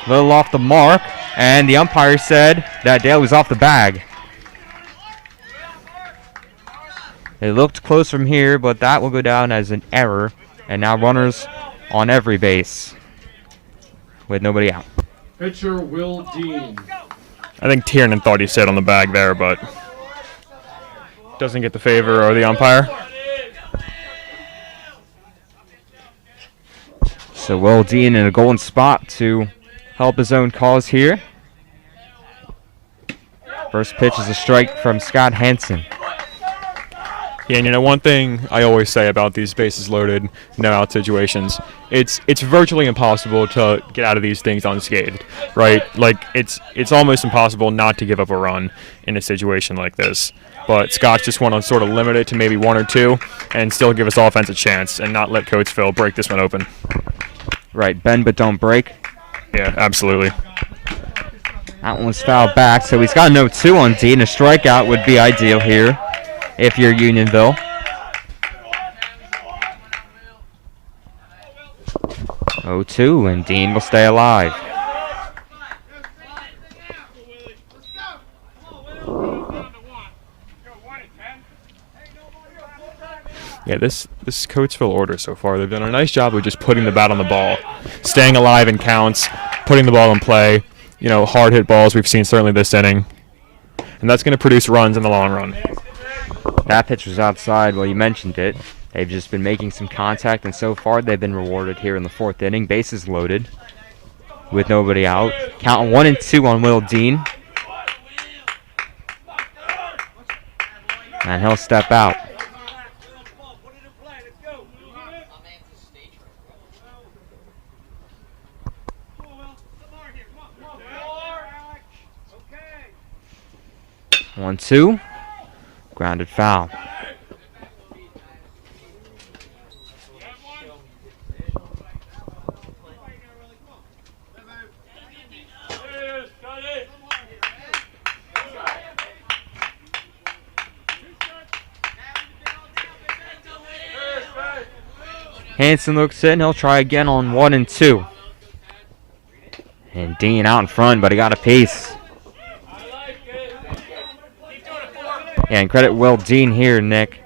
Little off the mark, and the umpire said that Dale was off the bag. It looked close from here, but that will go down as an error. And now runners on every base with nobody out. Pitcher Will Dean. I think Tiernan thought he said on the bag there, but doesn't get the favor or the umpire. So Will Dean in a golden spot to help his own cause here. First pitch is a strike from Scott Hansen. Yeah, and one thing I always say about these bases loaded, no out situations, it's virtually impossible to get out of these things unscathed, right? Like it's almost impossible not to give up a run in a situation like this. But Scott just want to sort of limit it to maybe 1 or 2 and still give us offense a chance and not let Coatesville break this one open. Right, bend but don't break. Yeah, absolutely. That one was fouled back, so he's got no 2 on Dean. A strikeout would be ideal here if you're Unionville. 0-2, and Dean will stay alive. Yeah, this Coatesville order so far, they've done a nice job of just putting the bat on the ball, staying alive in counts, putting the ball in play. Hard hit balls we've seen certainly this inning, and that's going to produce runs in the long run. That pitch was outside. Well, you mentioned it. They've just been making some contact, and so far they've been rewarded here in the 4th inning. Bases loaded with nobody out. Count 1-2 on Will Dean. And he'll step out. One, 2. Grounded foul. Hanson looks in. He'll try again on 1-2. And Dean out in front, but he got a piece. Yeah, and credit Will Dean here, Nick.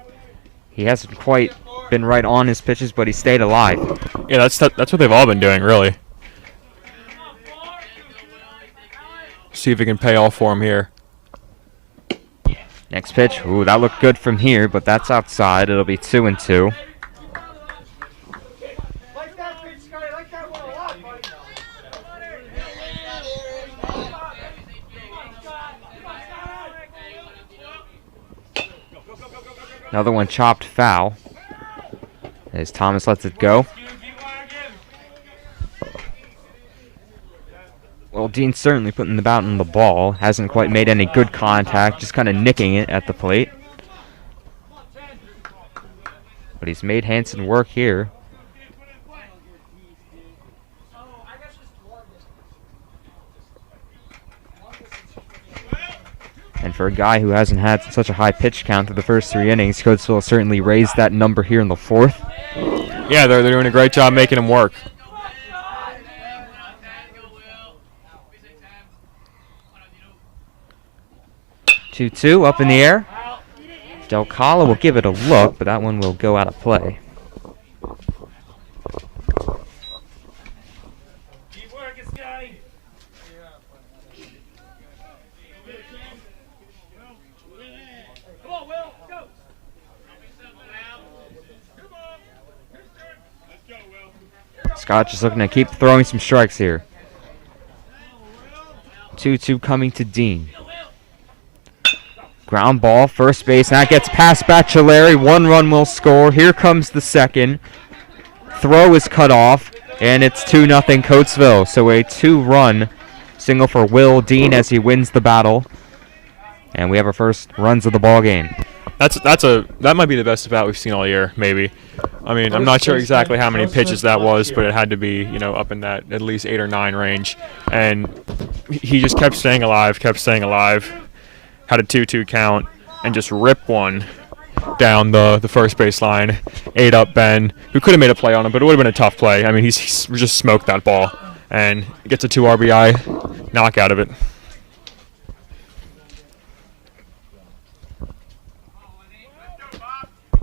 He hasn't quite been right on his pitches, but he stayed alive. Yeah, that's what they've all been doing, really. See if it can pay off for him here. Next pitch. Ooh, that looked good from here, but that's outside. It'll be 2-2. Another one chopped foul as Thomas lets it go. Well, Dean's certainly putting the bat on the ball. Hasn't quite made any good contact, just kind of nicking it at the plate. But he's made Hanson work here. And for a guy who hasn't had such a high pitch count through the first 3 innings, Coatesville certainly raised that number here in the 4th. Yeah, they're doing a great job making him work. 2-2 up in the air. Del Cala will give it a look, but that one will go out of play. Keep working, Scotty. Come on, Will. Go. Scott just looking to keep throwing some strikes here. 2-2 coming to Dean. Ground ball, first base, and that gets past Bachelari. 1 run will score. Here comes the second. Throw is cut off, and it's 2-0 Coatesville. So a 2-run single for Will Dean as he wins the battle. And we have our first runs of the ball game. That might be the best at-bat we've seen all year, maybe. I mean, I'm not sure exactly how many pitches that was, but it had to be, up in that at least 8 or 9 range. And he just kept staying alive. Had a 2-2 count, and just ripped one down the first base line. Ate up Ben, who could have made a play on him, but it would have been a tough play. I mean, he's just smoked that ball, and gets a 2 RBI knock out of it.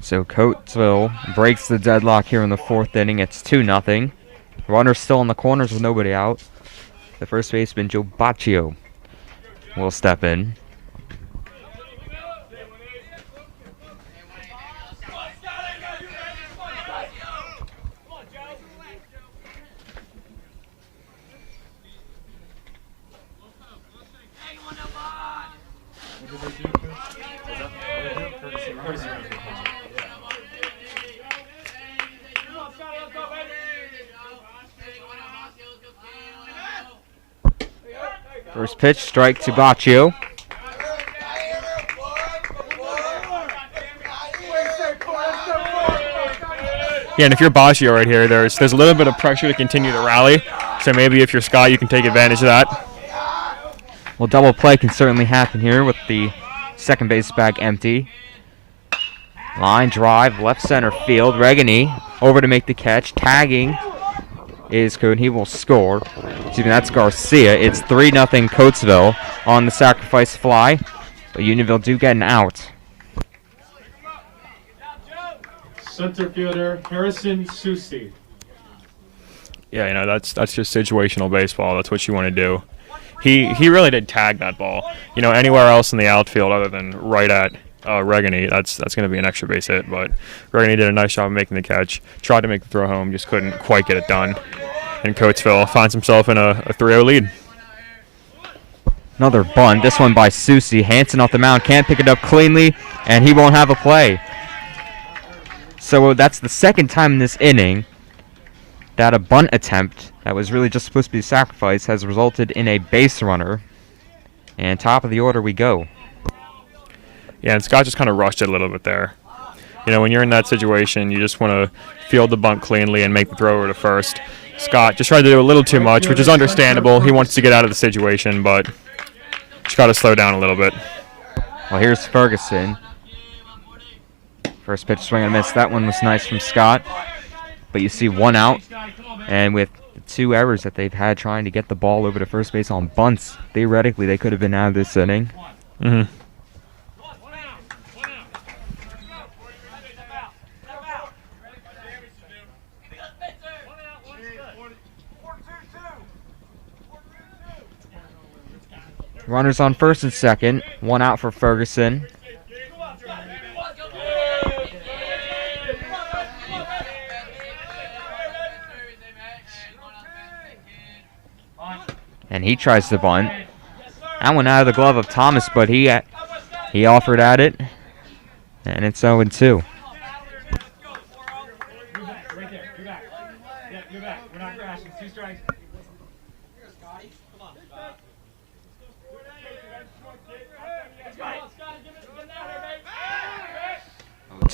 So Coatesville breaks the deadlock here in the 4th inning. It's 2-0. Runners still in the corners with nobody out. The first baseman, Joe Baccio, will step in. First pitch, strike to Baccio. Yeah, and if you're Baccio right here, there's a little bit of pressure to continue the rally. So maybe if you're Scott, you can take advantage of that. Well, double play can certainly happen here with the second base bag empty. Line drive, left center field. Regani over to make the catch. Tagging is good. He will score. Excuse me, that's Garcia. It's 3-0 Coatesville on the sacrifice fly. But Unionville do get an out. Center fielder Harrison Susi. Yeah, that's just situational baseball. That's what you want to do. He really did tag that ball. Anywhere else in the outfield other than right at Regani, that's going to be an extra base hit. But Regani did a nice job of making the catch. Tried to make the throw home, just couldn't quite get it done. And Coatesville finds himself in a 3-0 lead. Another bunt. This one by Susi. Hanson off the mound. Can't pick it up cleanly, and he won't have a play. So that's the second time in this inning that a bunt attempt that was really just supposed to be a sacrifice has resulted in a base runner. And top of the order we go. Yeah, and Scott just kind of rushed it a little bit there. When you're in that situation, you just want to field the bunt cleanly and make the throw over to first. Scott just tried to do a little too much, which is understandable. He wants to get out of the situation, but just got to slow down a little bit. Well, here's Ferguson. First pitch, swing and a miss. That one was nice from Scott. But you see 1 out, and with the 2 errors that they've had trying to get the ball over to first base on bunts, theoretically they could have been out of this inning. Mm-hmm. Runners on first and second. 1 out for Ferguson. And he tries to bunt. That one out of the glove of Thomas, but he offered at it. And it's 0-2.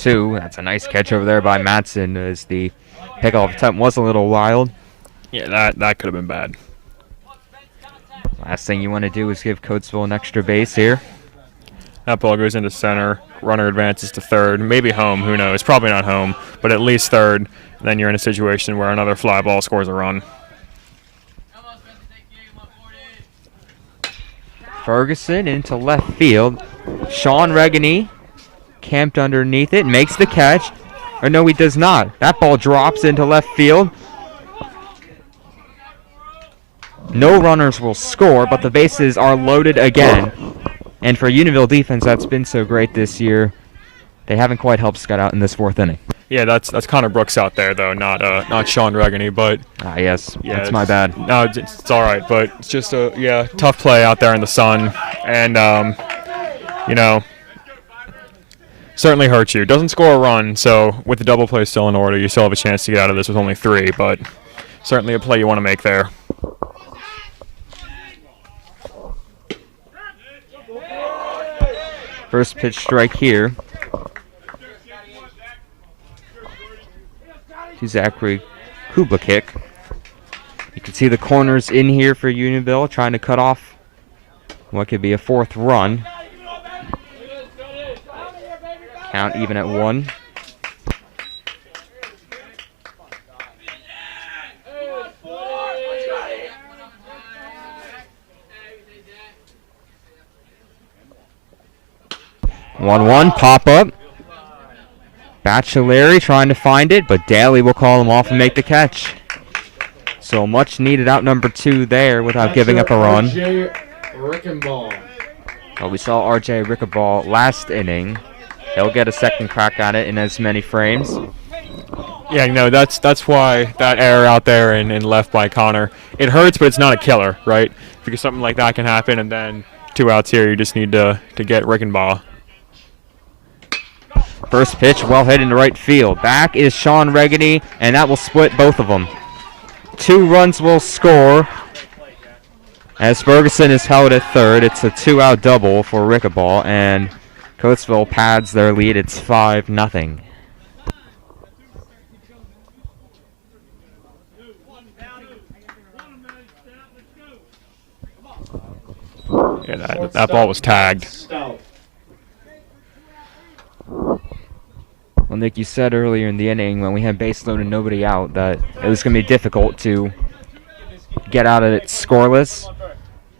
That's a nice catch over there by Matson as the pickoff attempt was a little wild. Yeah, that could have been bad. Last thing you want to do is give Coatesville an extra base here. That ball goes into center. Runner advances to third. Maybe home. Who knows? Probably not home, but at least third. Then you're in a situation where another fly ball scores a run. Ferguson into left field. Sean Regany camped underneath it, makes the catch. Or no, he does not. That ball drops into left field. No runners will score, but the bases are loaded again. And for Unionville defense, that's been so great this year. They haven't quite helped Scott out in this fourth inning. Yeah, that's Connor Brooks out there though, not Sean Regany, but Yes, yeah, that's my bad. No, it's all right, but it's just a tough play out there in the sun, and certainly hurts you. Doesn't score a run, so with the double play still in order, you still have a chance to get out of this with only 3, but certainly a play you want to make there. First pitch strike here to Zachary Kublikik. You can see the corners in here for Unionville, trying to cut off what could be a 4th run. Count even at 1. One pop up. Bachelary trying to find it, but Daly will call him off and make the catch. So much needed out number 2 there without giving up a run. RJ Rickenball. Well, we saw RJ Rickenball last inning. He'll get a second crack at it in as many frames. Yeah, that's why that error out there and left by Connor. It hurts, but it's not a killer, right? Because something like that can happen, and then 2 outs here, you just need to get Rickenball. First pitch, well hit into right field. Back is Sean Regany, and that will split both of them. 2 runs will score as Ferguson is held at third. It's a 2-out double for Rickenball, and Coatesville pads their lead. It's 5-0. Yeah, that ball was tagged. Well, Nick, you said earlier in the inning when we had base load and nobody out that it was going to be difficult to get out of it scoreless.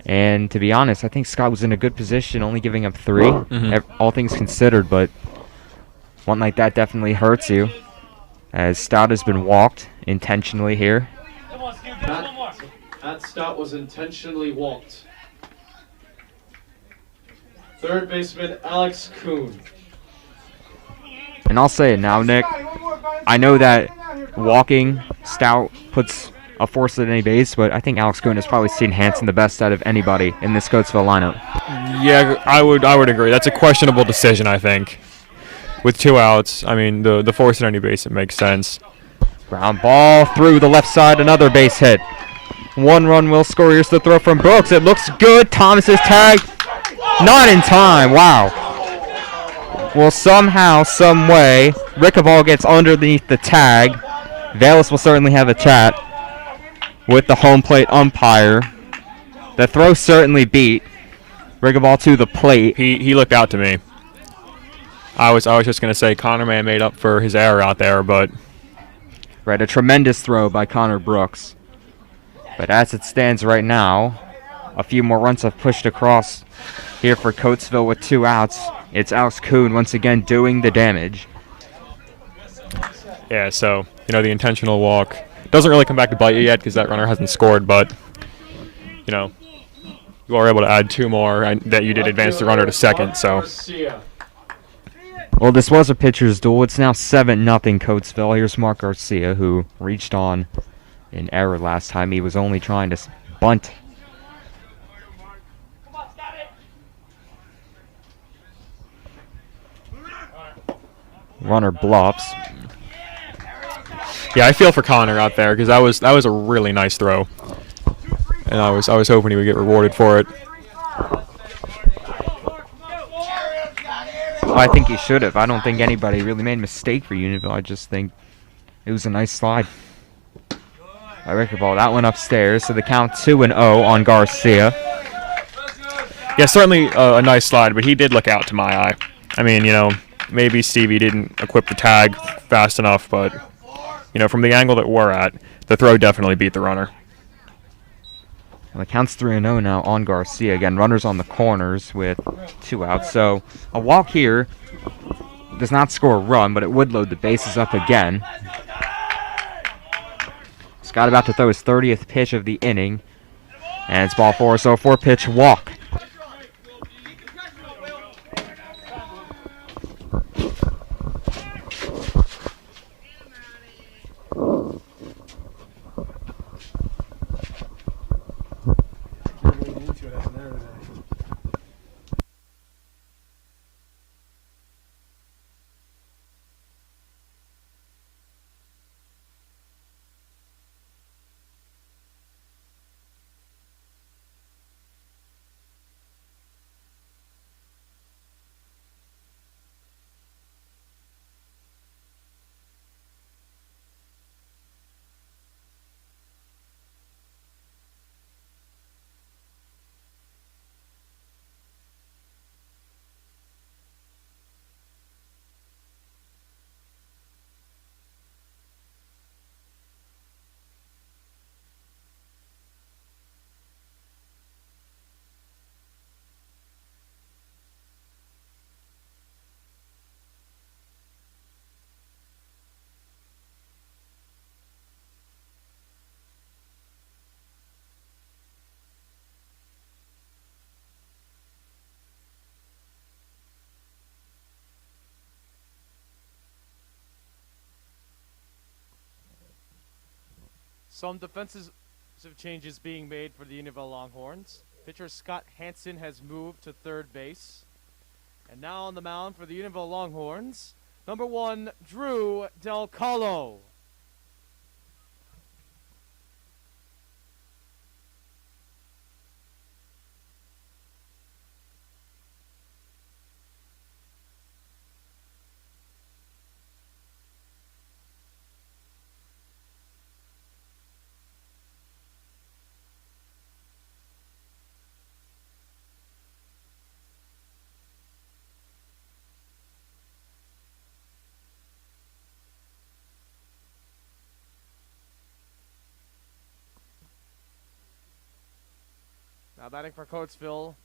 And to be honest, I think Scott was in a good position, only giving up 3, all things considered. But one like that definitely hurts you, as Stout has been walked intentionally here. That Stout was intentionally walked. Third baseman Alex Kuhn. And I'll say it now, Nick. I know that walking Stout puts a force at any base, but I think Alex Kuhn has probably seen Hanson the best out of anybody in this Coatesville lineup. Yeah, I would agree. That's a questionable decision, I think. With 2 outs, I mean, the force at any base, it makes sense. Ground ball through the left side, another base hit. 1 run will score. Here's the throw from Brooks. It looks good. Thomas is tagged. Not in time. Wow. Well, somehow, some way, Rickenball gets underneath the tag. Vallis will certainly have a chat with the home plate umpire. The throw certainly beat Rickenball to the plate. He looked out to me. I was just going to say Connor may have made up for his error out there, but... Right, a tremendous throw by Connor Brooks. But as it stands right now, a few more runs have pushed across here for Coatesville with 2 outs. It's Alex Kuhn once again doing the damage. Yeah, so, the intentional walk doesn't really come back to bite you yet because that runner hasn't scored, but, you are able to add 2 more and that you did advance the runner to second, so. Well, this was a pitcher's duel. It's now 7-0 Coatesville. Here's Mark Garcia, who reached on an error last time. He was only trying to bunt. Runner bluffs. Yeah, I feel for Connor out there because that was a really nice throw, and I was hoping he would get rewarded for it. Well, I think he should have. I don't think anybody really made a mistake for Unionville. I just think it was a nice slide by Rickenball. That went upstairs, so the count 2-0 on Garcia. Yeah, certainly a nice slide, but he did look out to my eye. I mean, maybe Stevie didn't equip the tag fast enough, but, from the angle that we're at, the throw definitely beat the runner. Well, the count's 3-0 now on Garcia. Again, runners on the corners with 2 outs. So a walk here does not score a run, but it would load the bases up again. Scott about to throw his 30th pitch of the inning. And it's ball 4, so a 4-pitch walk. Some defensive changes being made for the Unionville Longhorns. Pitcher Scott Hansen has moved to third base. And now on the mound for the Unionville Longhorns, number 1, Drew Del Calo. Now batting for Coatesville,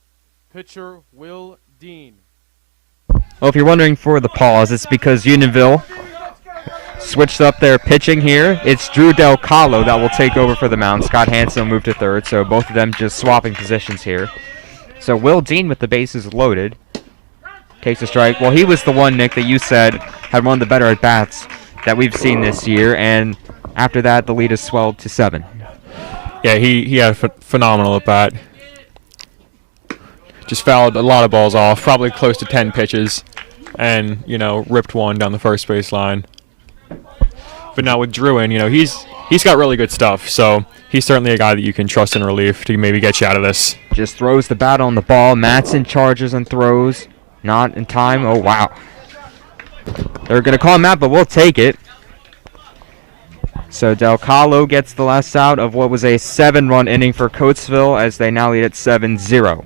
pitcher Will Dean. Well, if you're wondering for the pause, it's because Unionville switched up their pitching here. It's Drew Del Calo that will take over for the mound. Scott Hansen will move to third, so both of them just swapping positions here. So Will Dean with the bases loaded takes a strike. Well, he was the one, Nick, that you said had one of the better at-bats that we've seen this year, and after that, the lead has swelled to 7. Yeah, he had a phenomenal at-bat. Just fouled a lot of balls off, probably close to 10 pitches, and, ripped one down the first base line. But now with Drew in, he's got really good stuff, so he's certainly a guy that you can trust in relief to maybe get you out of this. Just throws the bat on the ball. Matson charges and throws. Not in time. Oh, wow. They're going to call him out, but we'll take it. So Del Calo gets the last out of what was a 7-run inning for Coatesville as they now lead at 7-0.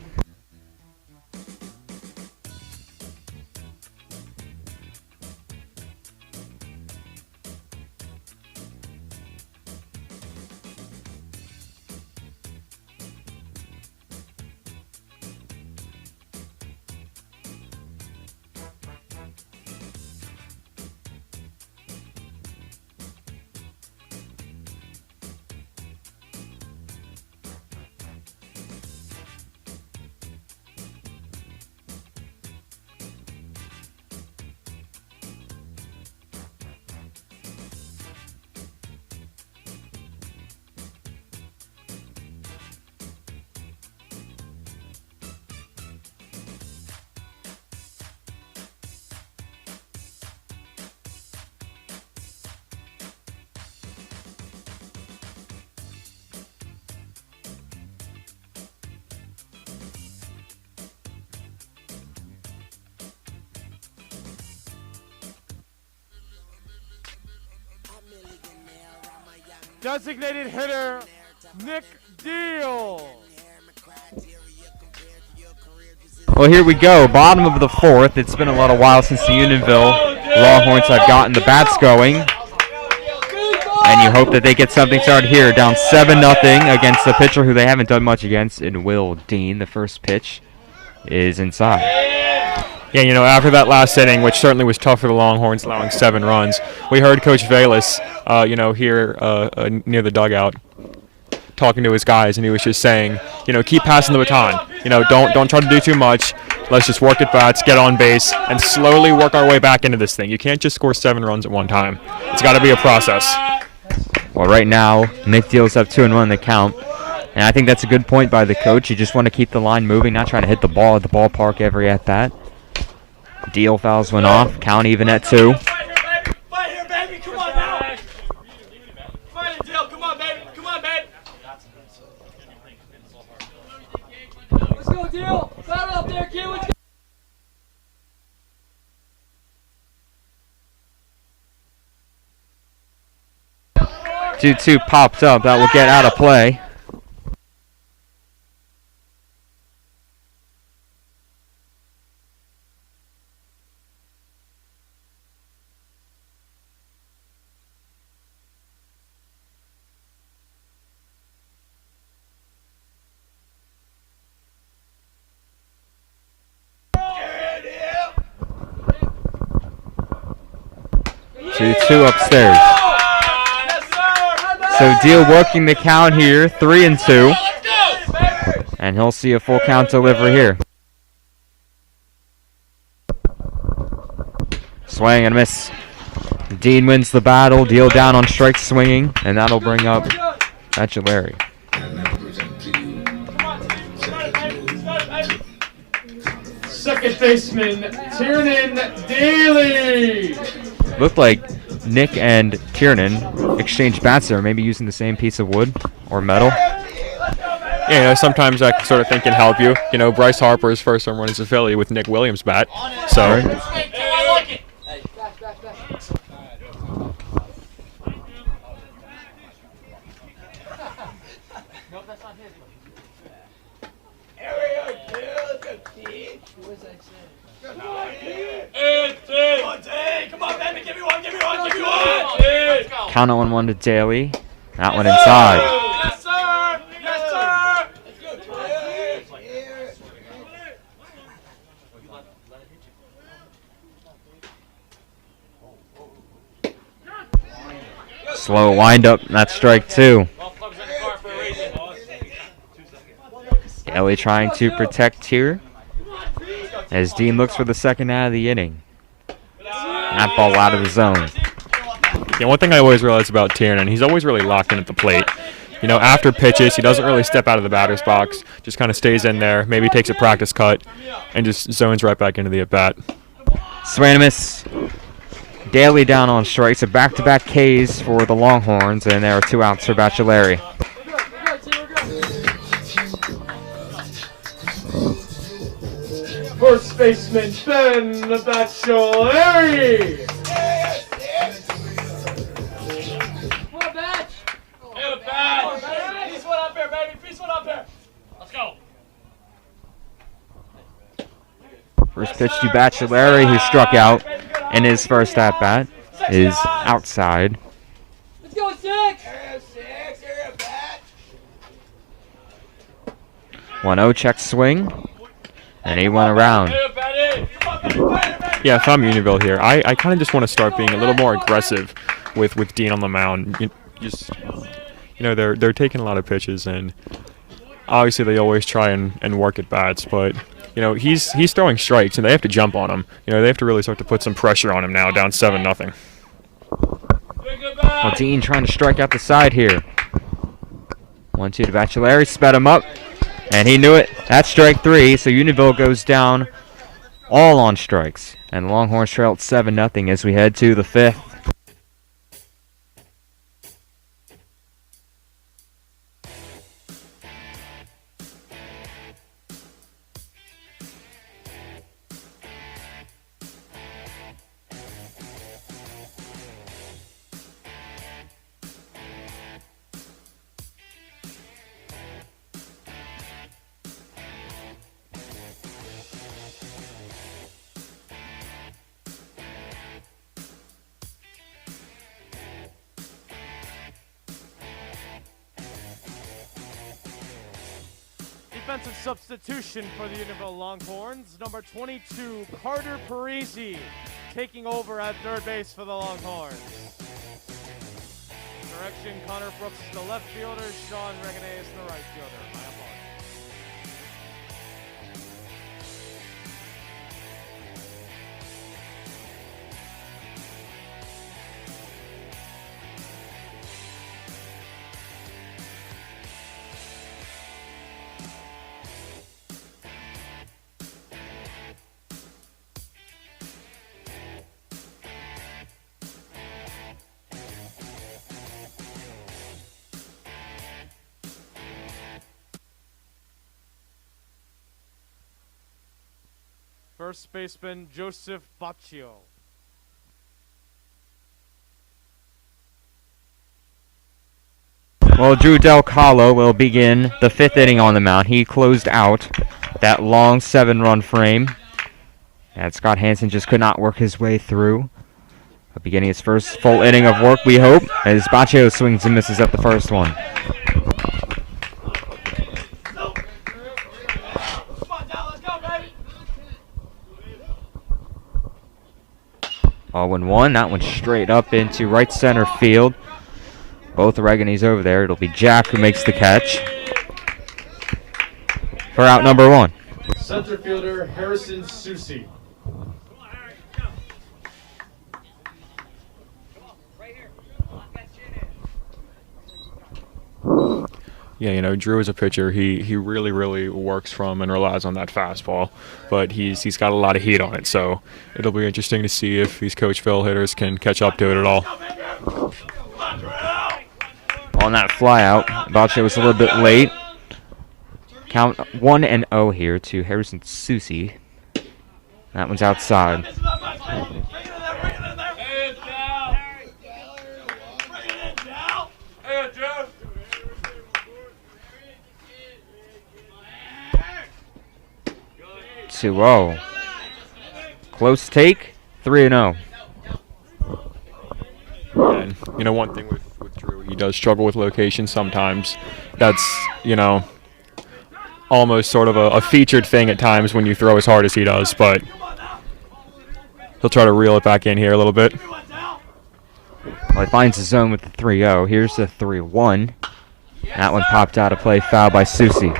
Designated hitter, Nick Deal. Well, here we go. Bottom of the fourth. It's been a lot of while since the Unionville Longhorns have gotten the bats going. And you hope that they get something started here. Down 7-0 against the pitcher who they haven't done much against in Will Dean. The first pitch is inside. Yeah, you know, after that last inning, which certainly was tough for the Longhorns, allowing 7 runs, we heard Coach Valis, here near the dugout, talking to his guys, and he was just saying, keep passing the baton. Don't try to do too much. Let's just work at bats, get on base, and slowly work our way back into this thing. You can't just score 7 runs at one time. It's got to be a process. Well, right now, Nick Deal's up 2-1 in the count. And I think that's a good point by the coach. You just want to keep the line moving, not trying to hit the ball at the ballpark every at-bat. Deal fouls went off. Count even at 2. Fight here, baby. Come on now. Fight it, Deal. Come on, baby. Come on, baby. Let's go, Deal. Battle up there, kid. Let's go. 2-2 popped up. That will get out of play. Two upstairs. So Deal working the count here, 3-2. And he'll see a full count delivery here. Swing and miss. Dean wins the battle. Deal down on strikes swinging, and that'll bring up Bachelari. Second baseman, Tiernan Daly. Looked like Nick and Tiernan exchanged bats there, maybe using the same piece of wood or metal. Yeah, sometimes that sort of thing can help you. Bryce Harper's first home run is a Philly with Nick Williams' bat. So. Count on 1 to Daly. That one inside. Yes, sir. Yes, sir. Slow windup. That's strike 2. Daly trying to protect here as Dean looks for the second out of the inning. That ball out of the zone. Yeah, one thing I always realize about Tiernan, he's always really locked in at the plate. After pitches, he doesn't really step out of the batter's box, just kind of stays in there, maybe takes a practice cut, and just zones right back into the at-bat. Swing and miss. Daly down on strikes. A back-to-back Ks for the Longhorns, and there are 2 outs for Bachelari. First baseman, Ben Bachelari. Peace one up here, baby. Peace one up here. Let's go. First pitch to Bachelari, who struck out in his first at-bat, is outside. Let's go, 6. 1-0 check swing, and he went around. Yeah, if I'm Unionville here, I kind of just want to start being a little more aggressive with Dean on the mound. They're taking a lot of pitches, and obviously they always try and work at bats, but he's throwing strikes, and they have to jump on him. They have to really start to put some pressure on him now, down 7-0. Well, Dean trying to strike out the side here. 1-2 to Bachelari, sped him up, and he knew it. That's strike 3, so Unionville goes down all on strikes, and Longhorns trail at 7-0 as we head to the 5th. defensive substitution for the Unionville Longhorns. Number 22, Carter Parisi, taking over at third base for the Longhorns. Correction, Connor Brooks is the left fielder, Sean Reganay is the right fielder. My apologies. First baseman, Joseph Baccio. Well, Drew Del Calo will begin the 5th inning on the mound. He closed out that long 7-run frame. And Scott Hansen just could not work his way through. But beginning his first full inning of work, we hope, as Baccio swings and misses at the first one. 0-1. That one straight up into right center field. Both Reganys over there. It'll be Jack who makes the catch for out number 1. Center fielder Harrison Susi. Yeah, you know, Drew is a pitcher. He really, really works from and relies on that fastball, but he's got a lot of heat on it. So it'll be interesting to see if these Coatesville hitters can catch up to it at all. On that fly out, Baccio was a little bit late. Count 1-0 here to Harrison Susi. That one's outside. 2-0. Close take, 3-0. And, you know, one thing with Drew, he does struggle with location sometimes. That's, you know, almost sort of a featured thing at times when you throw as hard as he does, but he'll try to reel it back in here a little bit. Well, he finds his zone with the 3-0. Here's the 3-1. That one popped out of play, foul by Susi.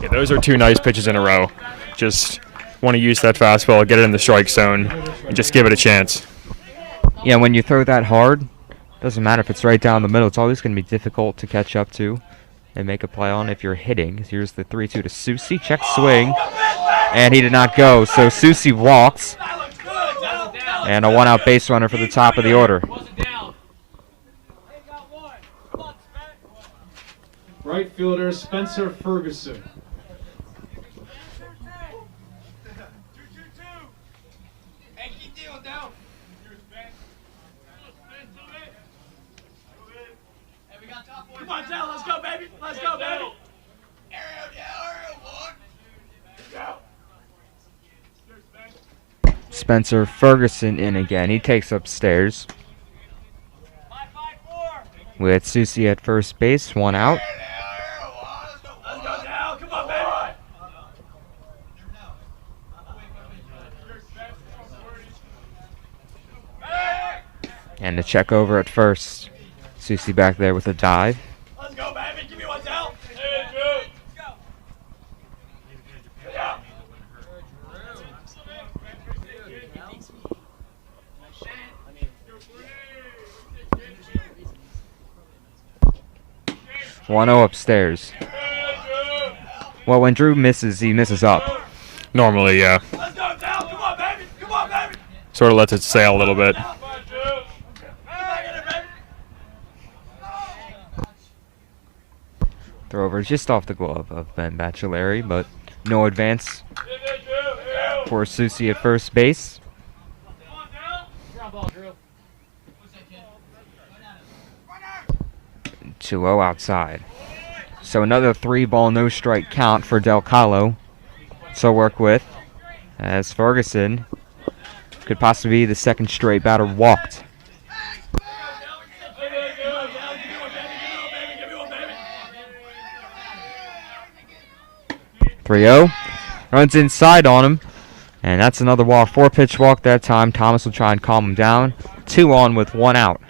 Yeah, those are two nice pitches in a row. Just want to use that fastball, get it in the strike zone, and just give it a chance. Yeah, when you throw that hard, doesn't matter if it's right down the middle. It's always going to be difficult to catch up to and make a play on if you're hitting. Here's the 3-2 to Susi. Check swing. And he did not go. So Susi walks. And a one-out base runner for the top of the order. Right fielder Spencer Ferguson. Come on, Dell, let's go, baby. Let's go, baby. Spencer Ferguson in again. He takes upstairs. With Susi at first base, one out. Let's go, Dell. Come on, baby. And the check over at first. Susi back there with a dive. Let's go, baby. Give me one, Dell. Let's go. 1-0 upstairs. Well, when Drew misses, he misses up. Normally, yeah. Let's go, Dell. Come on, baby. Come on, baby. Sort of lets it sail a little bit. Throw over just off the glove of Ben Baccelleri, but no advance for Susi at first base. 2-0 outside. So another 3-ball no-strike count for Del Calo to work with, as Ferguson could possibly be the second straight batter walked. 3-0. Runs inside on him. And that's another walk. 4-pitch walk that time. Thomas will try and calm him down. 2 on with 1 out.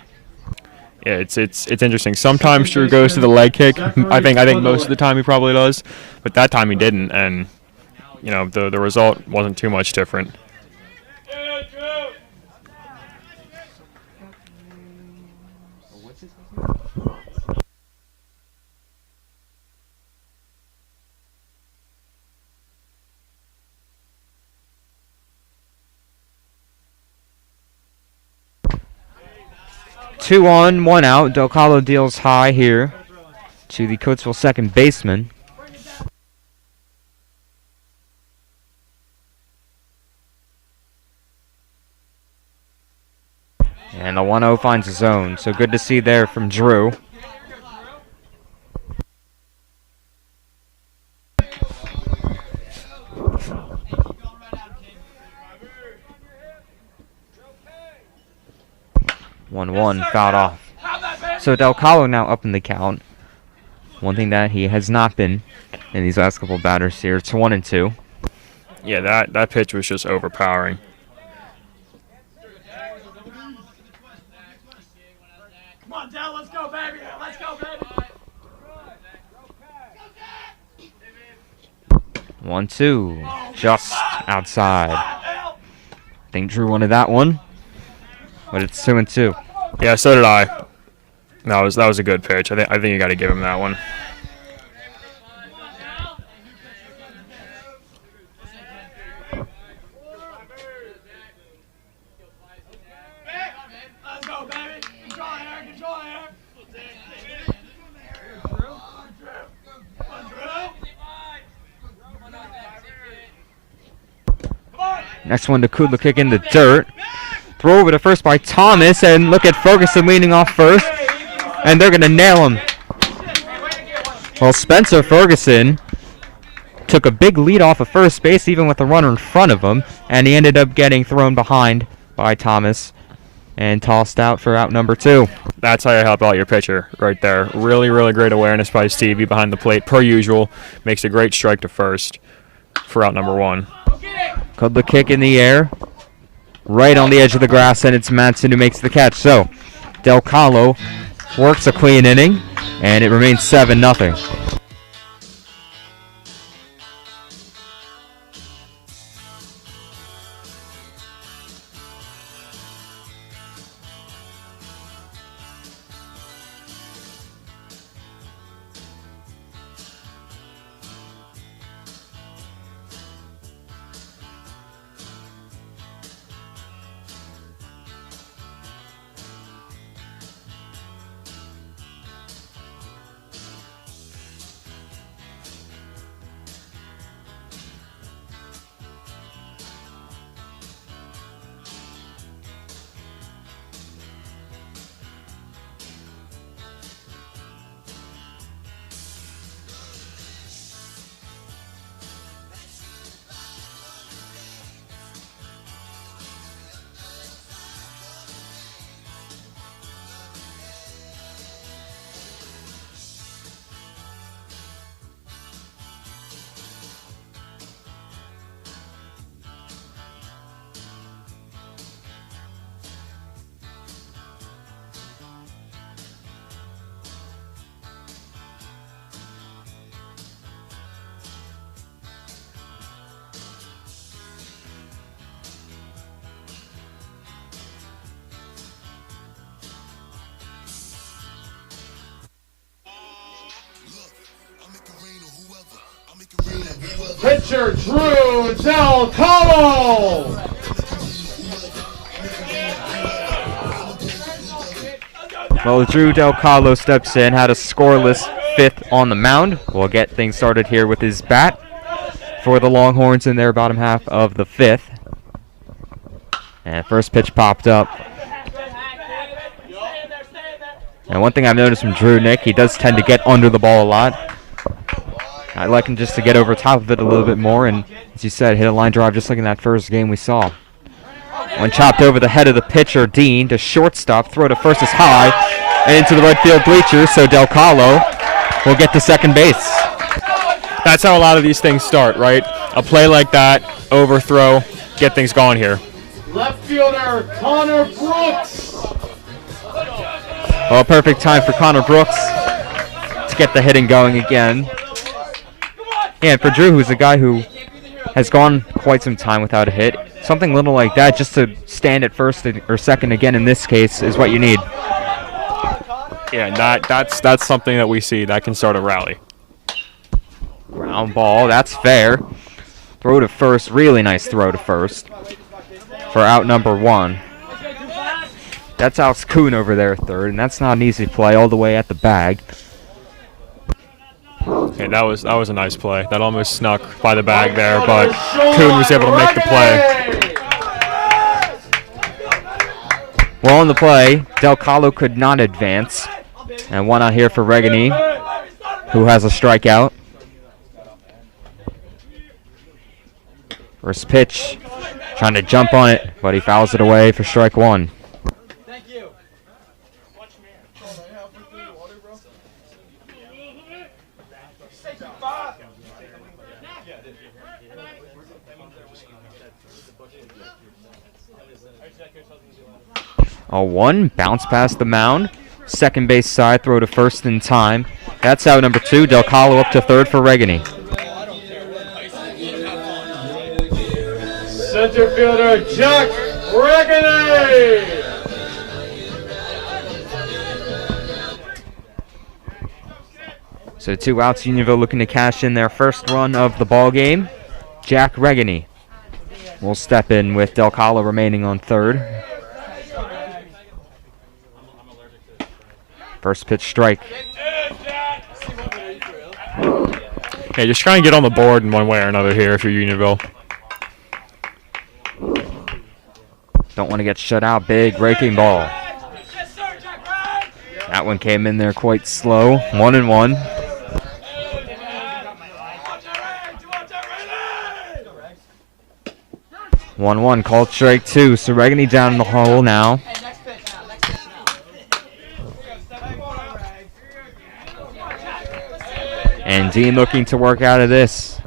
Yeah, it's interesting. Sometimes Drew goes to the leg kick. I think most of the time he probably does, but that time he didn't, and the result wasn't too much different. 2 on, 1 out. Del Calo deals high here to the Coatesville second baseman. And the 1-0 finds a zone, so good to see there from Drew. One fouled off. So Del Calo now up in the count. One thing that he has not been in these last couple of batters here. It's 1-2. Yeah, that pitch was just overpowering. Come on, Del, let's go, baby. Let's go, baby. 1-2, just outside. I think Drew wanted that one, but it's 2-2. Yeah, so did I. That was a good pitch. I think you got to give him that one. Let's go, baby. Control air, control air. Next one to Kudla, kick in the dirt. Throw over to first by Thomas, and look at Ferguson leaning off first, and they're going to nail him. Well, Spencer Ferguson took a big lead off of first base, even with the runner in front of him, and he ended up getting thrown behind by Thomas and tossed out for out number 2. That's how you help out your pitcher right there. Really, really great awareness by Stevie behind the plate, per usual. Makes a great strike to first for out number 1. Kudla kick in the air, right on the edge of the grass, and it's Madsen who makes the catch. So Del Calo works a clean inning, and it remains 7-0. Pitcher Drew Del Calo. Well, Drew Del Calo steps in, had a scoreless 5th on the mound. We'll get things started here with his bat for the Longhorns in their bottom half of the 5th. And first pitch popped up. And one thing I've noticed from Drew, Nick, he does tend to get under the ball a lot. I'd like him just to get over top of it a little bit more, and as you said, hit a line drive just like in that first game we saw. One chopped over the head of the pitcher, Dean, to shortstop. Throw to first is high, and into the right field bleachers, so Del Calo will get to second base. that's how a lot of these things start, right? A play like that, overthrow, get things going here. Left fielder Connor Brooks. Well, perfect time for Connor Brooks to get the hitting going again. Yeah, and for Drew, who's a guy who has gone quite some time without a hit, something little like that, just to stand at first or second again in this case, is what you need. Yeah, and that's something that we see that can start a rally. Ground ball, that's fair. Throw to first, really nice throw to first for out number 1. That's Alex Kuhn over there third, and that's not an easy play all the way at the bag. Okay, that was a nice play. That almost snuck by the bag there, but Kuhn was able to make the play. Well, on the play, Del Calo could not advance. And one out here for Regani, who has a strikeout. First pitch, trying to jump on it, but he fouls it away for strike 1. Thank you. 0-1, bounce past the mound. Second base side, throw to first in time. That's out number 2. Del Calo up to third for Regani. Center fielder Jack Regani. So 2 outs, Unionville looking to cash in their first run of the ball game. Jack Regani will step in with Del Calo remaining on third. First pitch strike. Yeah, just try and get on the board in one way or another here if you're Unionville. Don't want to get shut out. Big breaking ball. That one came in there quite slow. 1-1. 1-1, called strike 2. So Regani down in the hole now. And Dean looking to work out of this.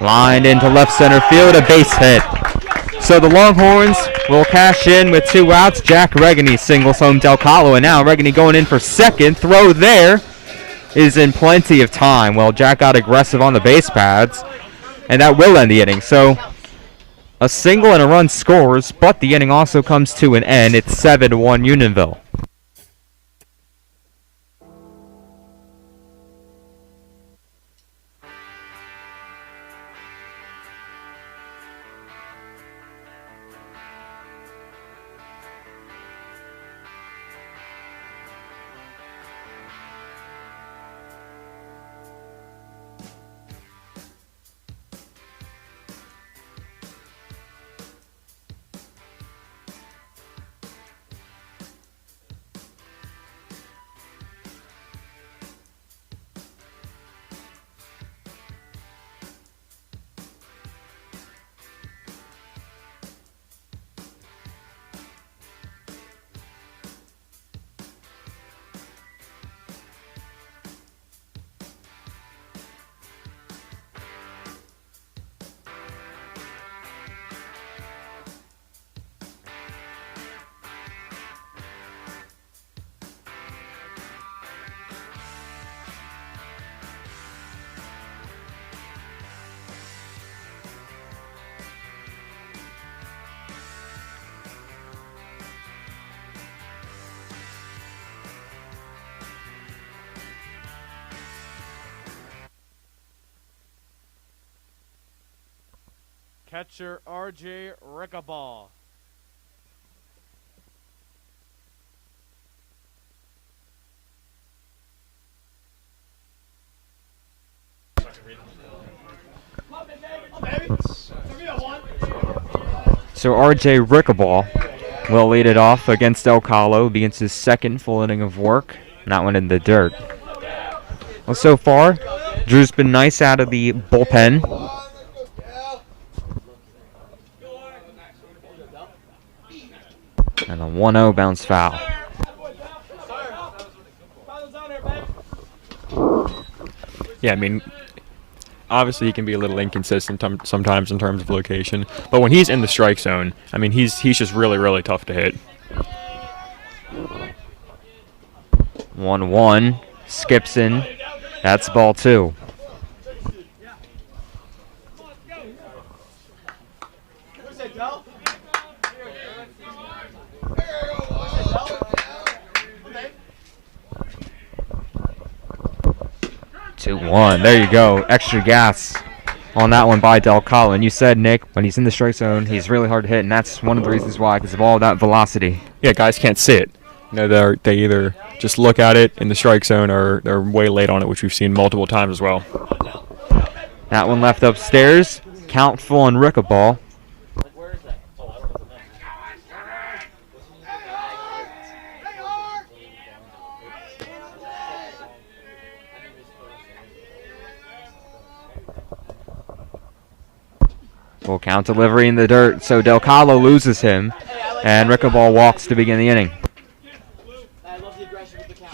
Lined into left center field, a base hit. So the Longhorns will cash in with 2 outs. Jack Regani singles home Del Calo, and now Regani going in for second. Throw there is in plenty of time. Well, Jack got aggressive on the base paths, and that will end the inning. So a single and a run scores, but the inning also comes to an end. It's 7-1 Unionville. Catcher RJ Rickaball. So RJ Rickaball will lead it off against Del Calo. Begins his second full inning of work. And that one in the dirt. Well, so far, Drew's been nice out of the bullpen. And a 1-0 bounce foul. Yeah, I mean, obviously he can be a little inconsistent sometimes in terms of location, but when he's in the strike zone, I mean, he's just really, really tough to hit. 1-1. Skips in. That's ball 2. There you go. Extra gas on that one by Del Calo. And you said, Nick, when he's in the strike zone, he's really hard to hit, and that's one of the reasons why, because of all that velocity. Yeah, guys can't see it. You know, they either just look at it in the strike zone or they're way late on it, which we've seen multiple times as well. That one left upstairs. Count full on Rickaball. Full count delivery in the dirt, so Del Calo loses him, and Rickaball walks to begin the inning.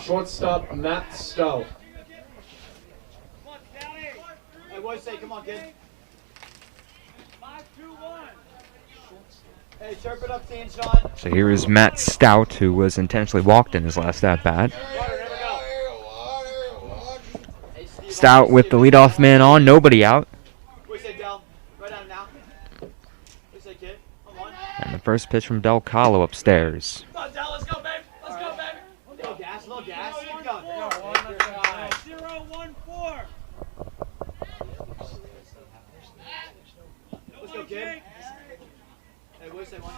Shortstop Matt Stowe. Come on, kid. 5-2-1. Hey, chirp it up, team, Sean. So here is Matt Stout, who was intentionally walked in his last at-bat. Stout with the leadoff man on, nobody out. And the first pitch from Del Calo upstairs. Come on, Del, let's go, babe. Let's go, babe. Little gas, little gas. Keep going. 0-1-4. Let's go, kid. Hey, what's that one?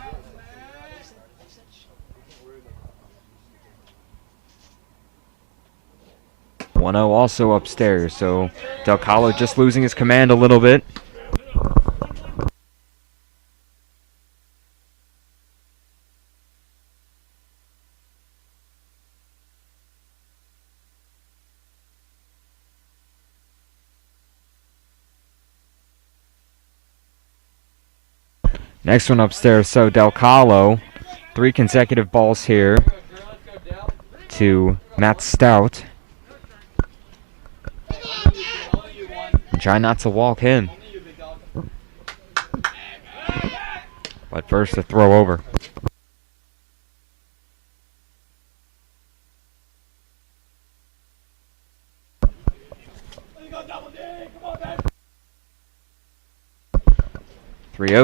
1-0 also upstairs, so Del Calo just losing his command a little bit. Next one upstairs, so Del Calo, 3 consecutive balls here to Matt Stout. Try not to walk him. But first, a throw over.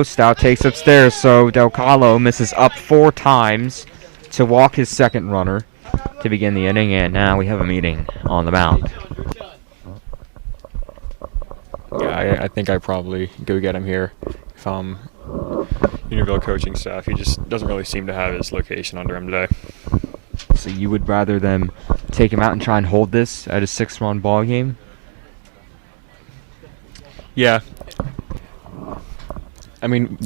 Stout takes upstairs, so Del Calo misses up 4 times to walk his second runner to begin the inning, and now we have a meeting on the mound. Yeah, I think I probably go get him here if I'm Unionville coaching staff. He just doesn't really seem to have his location under him today. So you would rather them take him out and try and hold this at a 6-run ball game? Yeah. I mean,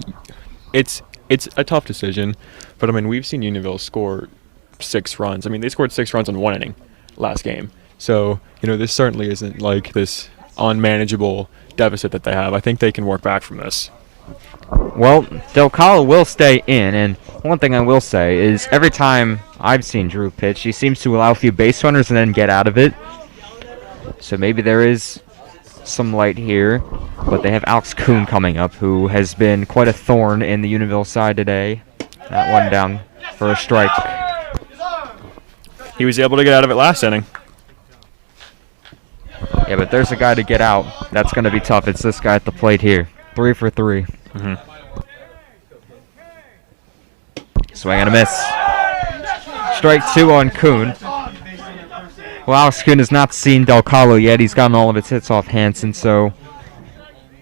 it's a tough decision, but I mean, we've seen Unionville score 6 runs. I mean, they scored 6 runs in 1 inning last game. So, you know, this certainly isn't like this unmanageable deficit that they have. I think they can work back from this. Well, Del Calo will stay in, and one thing I will say is every time I've seen Drew pitch, he seems to allow a few base runners and then get out of it. So maybe there is some light here, but they have Alex Kuhn coming up, who has been quite a thorn in the Unionville side today. That one down for a strike. He was able to get out of it last inning. Yeah, but there's a guy to get out. That's going to be tough. It's this guy at the plate here. 3 for 3. Mm-hmm. Swing and a miss. Strike 2 on Kuhn. Well, Alex Kuhn has not seen Del Calo yet. He's gotten all of his hits off Hansen, so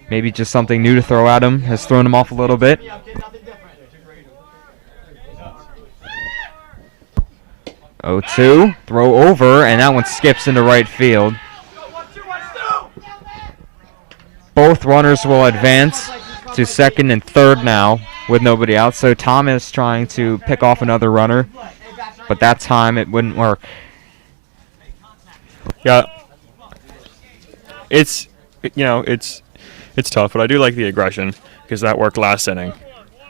maybe just something new to throw at him has thrown him off a little bit. 0-2, throw over, and that one skips into right field. Both runners will advance to second and third now with nobody out. So Thomas trying to pick off another runner, but that time it wouldn't work. Yeah, it's tough, but I do like the aggression because that worked last inning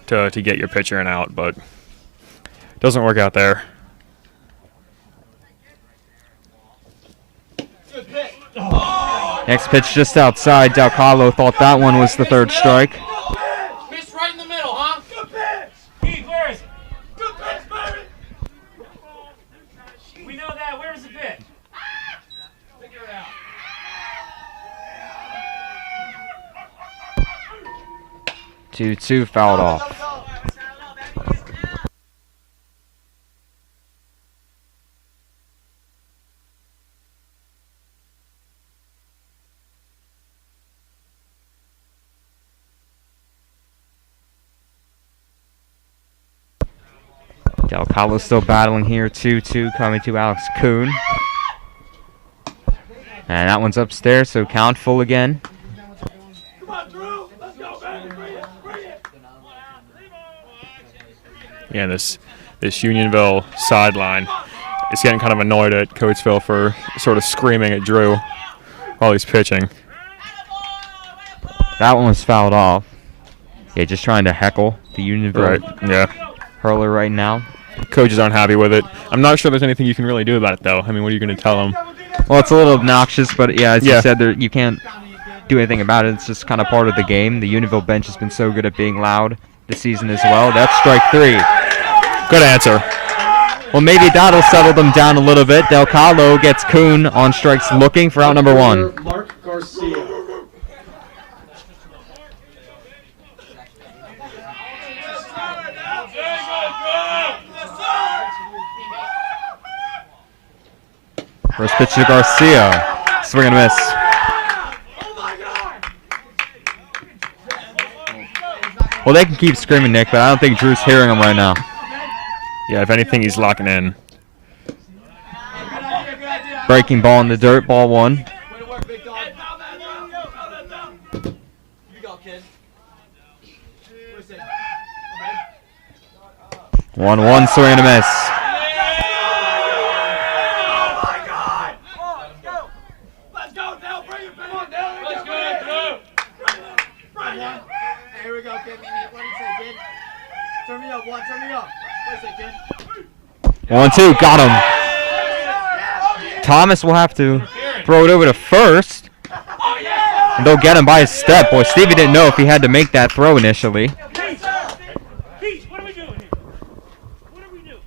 to get your pitcher in out, but it doesn't work out there. Good pick. Oh. Next pitch just outside. Dalcalo thought that one was the third strike. Pitch right in the middle, huh? Good pitch. Keith, where is it? Good pitch, baby. We know that. Where's the pitch? Figure it out. Two fouled off. Dalcalo still battling here. 2-2 coming to Alex Kuhn. And that one's upstairs, so count full again. Yeah, this Unionville sideline is getting kind of annoyed at Coatesville for sort of screaming at Drew while he's pitching. That one was fouled off. Yeah, just trying to heckle the Unionville Right, yeah. hurler right now. Coaches aren't happy with it. I'm not sure there's anything you can really do about it, though. I mean, what are you going to tell them? Well, it's a little obnoxious, but yeah, as you said, you can't do anything about it. It's just kind of part of the game. The Unionville bench has been so good at being loud this season as well. That's strike 3. Good answer. Well, maybe that'll settle them down a little bit. Dalcalo gets Kuhn on strikes looking for out number 1. Mark Garcia. First pitch to Garcia. Swing and miss. Well, they can keep screaming, Nick, but I don't think Drew's hearing them right now. Yeah, if anything, he's locking in. Breaking ball in the dirt, ball 1. 1-1, swing and a miss. Here we go, kid. What do you say, kid? Turn me up, turn me up. What do you say, kid? 1-2, got him. Thomas will have to throw it over to first. And they'll get him by a step. Boy, Stevie didn't know if he had to make that throw initially. Pete, what are we doing here? What are we doing?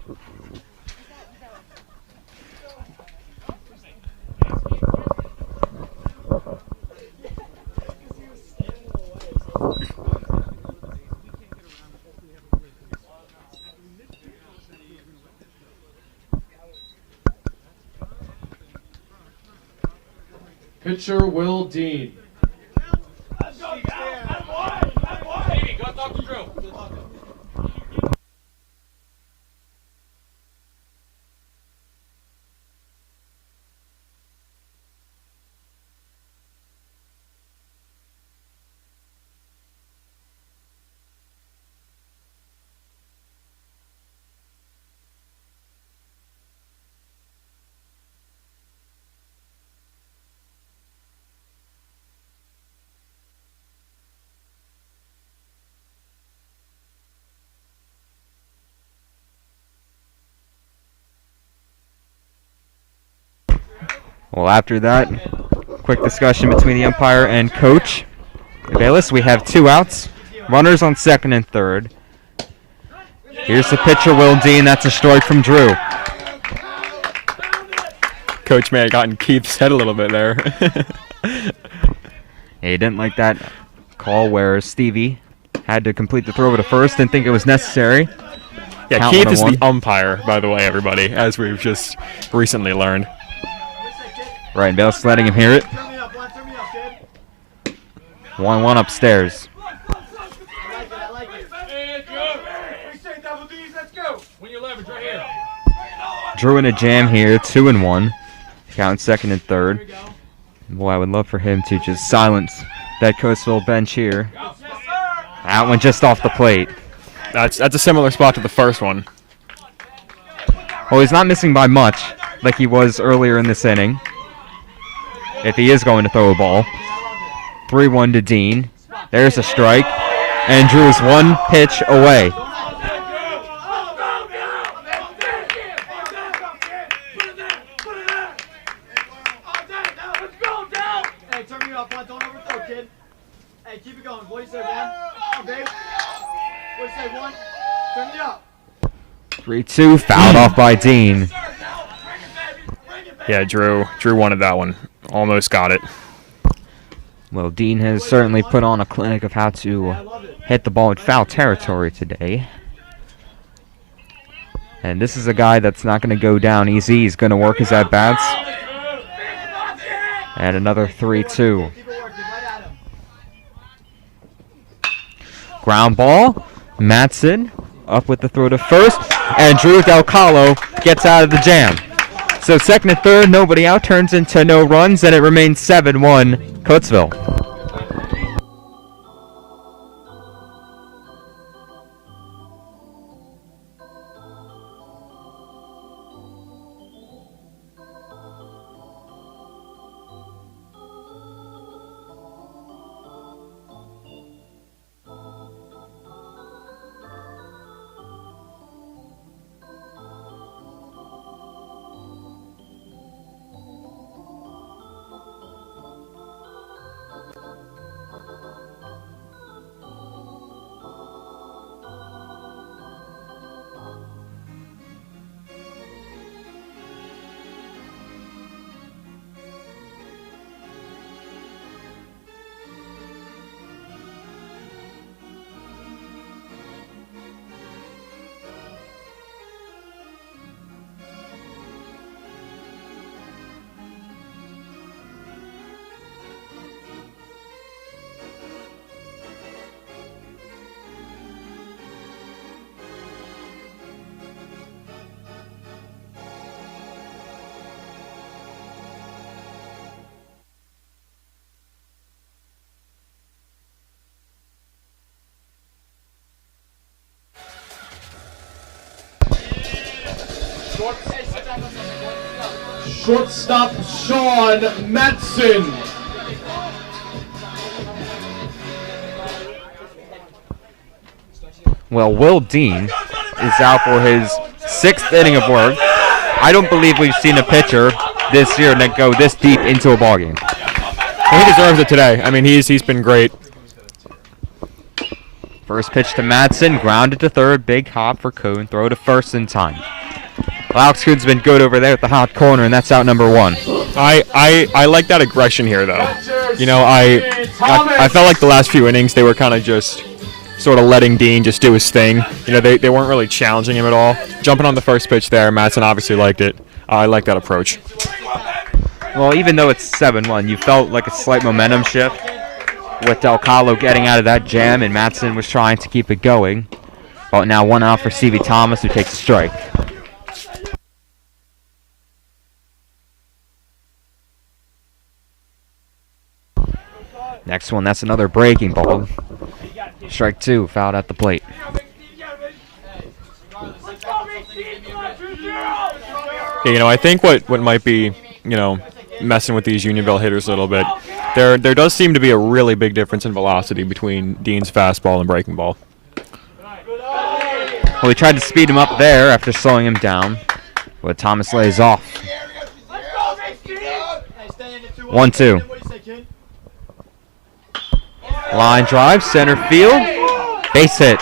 Pitcher Will Dean. Let's go, Stevie, go talk to Drew. Well, after that, quick discussion between the umpire and coach. Bayless, we have 2 outs. Runners on second and third. Here's the pitcher, Will Dean. That's a strike from Drew. Coach may have gotten Keith's head a little bit there. Yeah, he didn't like that call where Stevie had to complete the throw to first. Didn't think it was necessary. Yeah, Count Keith is 1-1. the umpire, by the way, everybody, as we've just recently learned. Right, and Bayless letting him hear it. Turn me up, kid. 1-1 upstairs. I like it. Hey, go. We say double D's, let's go. When you leverage right here. Drew in a jam here, 2-1. Count second and third. Boy, I would love for him to just silence that Coatesville bench here. That one just off the plate. That's a similar spot to the first one. Well, he's not missing by much like he was earlier in this inning. If he is going to throw a ball. 3-1 to Dean. There's a strike. And Drew is 1 pitch away. Hey, turn Top one, don't overthrow, kid. Hey, keep it going. What do you say, one? Come on, babe. What do you say, one? Turn it up. 3-2, fouled off by Dean. Yeah, Drew wanted that one. Almost got it. Well, Dean has certainly put on a clinic of how to hit the ball in foul territory today. And this is a guy that's not going to go down easy. He's going to work his at-bats. And another 3-2. Ground ball. Matson up with the throw to first. And Drew Delcalo gets out of the jam. So second and third, nobody out, turns into no runs, and it remains 7-1 Coatesville. Shortstop Sean Matson. Well, Will Dean is out for his 6th inning of work. I don't believe we've seen a pitcher this year that go this deep into a ballgame. Well, he deserves it today. I mean, he's been great. First pitch to Matson, grounded to third, big hop for Coon, throw to first in time. Well, Alex Coon's been good over there at the hot corner, and that's out number 1. I like that aggression here, though. You know, I felt like the last few innings they were kind of just sort of letting Dean just do his thing. You know, they weren't really challenging him at all. Jumping on the first pitch there, Matson obviously liked it. I like that approach. Well, even though it's 7-1, you felt like a slight momentum shift with Delcalo getting out of that jam, and Matson was trying to keep it going. But now 1 out for Stevie Thomas, who takes a strike. Next one, that's another breaking ball. Strike 2, fouled at the plate. Yeah, you know, I think what might be, you know, messing with these Unionville hitters a little bit, there does seem to be a really big difference in velocity between Dean's fastball and breaking ball. Well, he tried to speed him up there after slowing him down, but Thomas lays off. 1-2. Line drive, center field, base hit.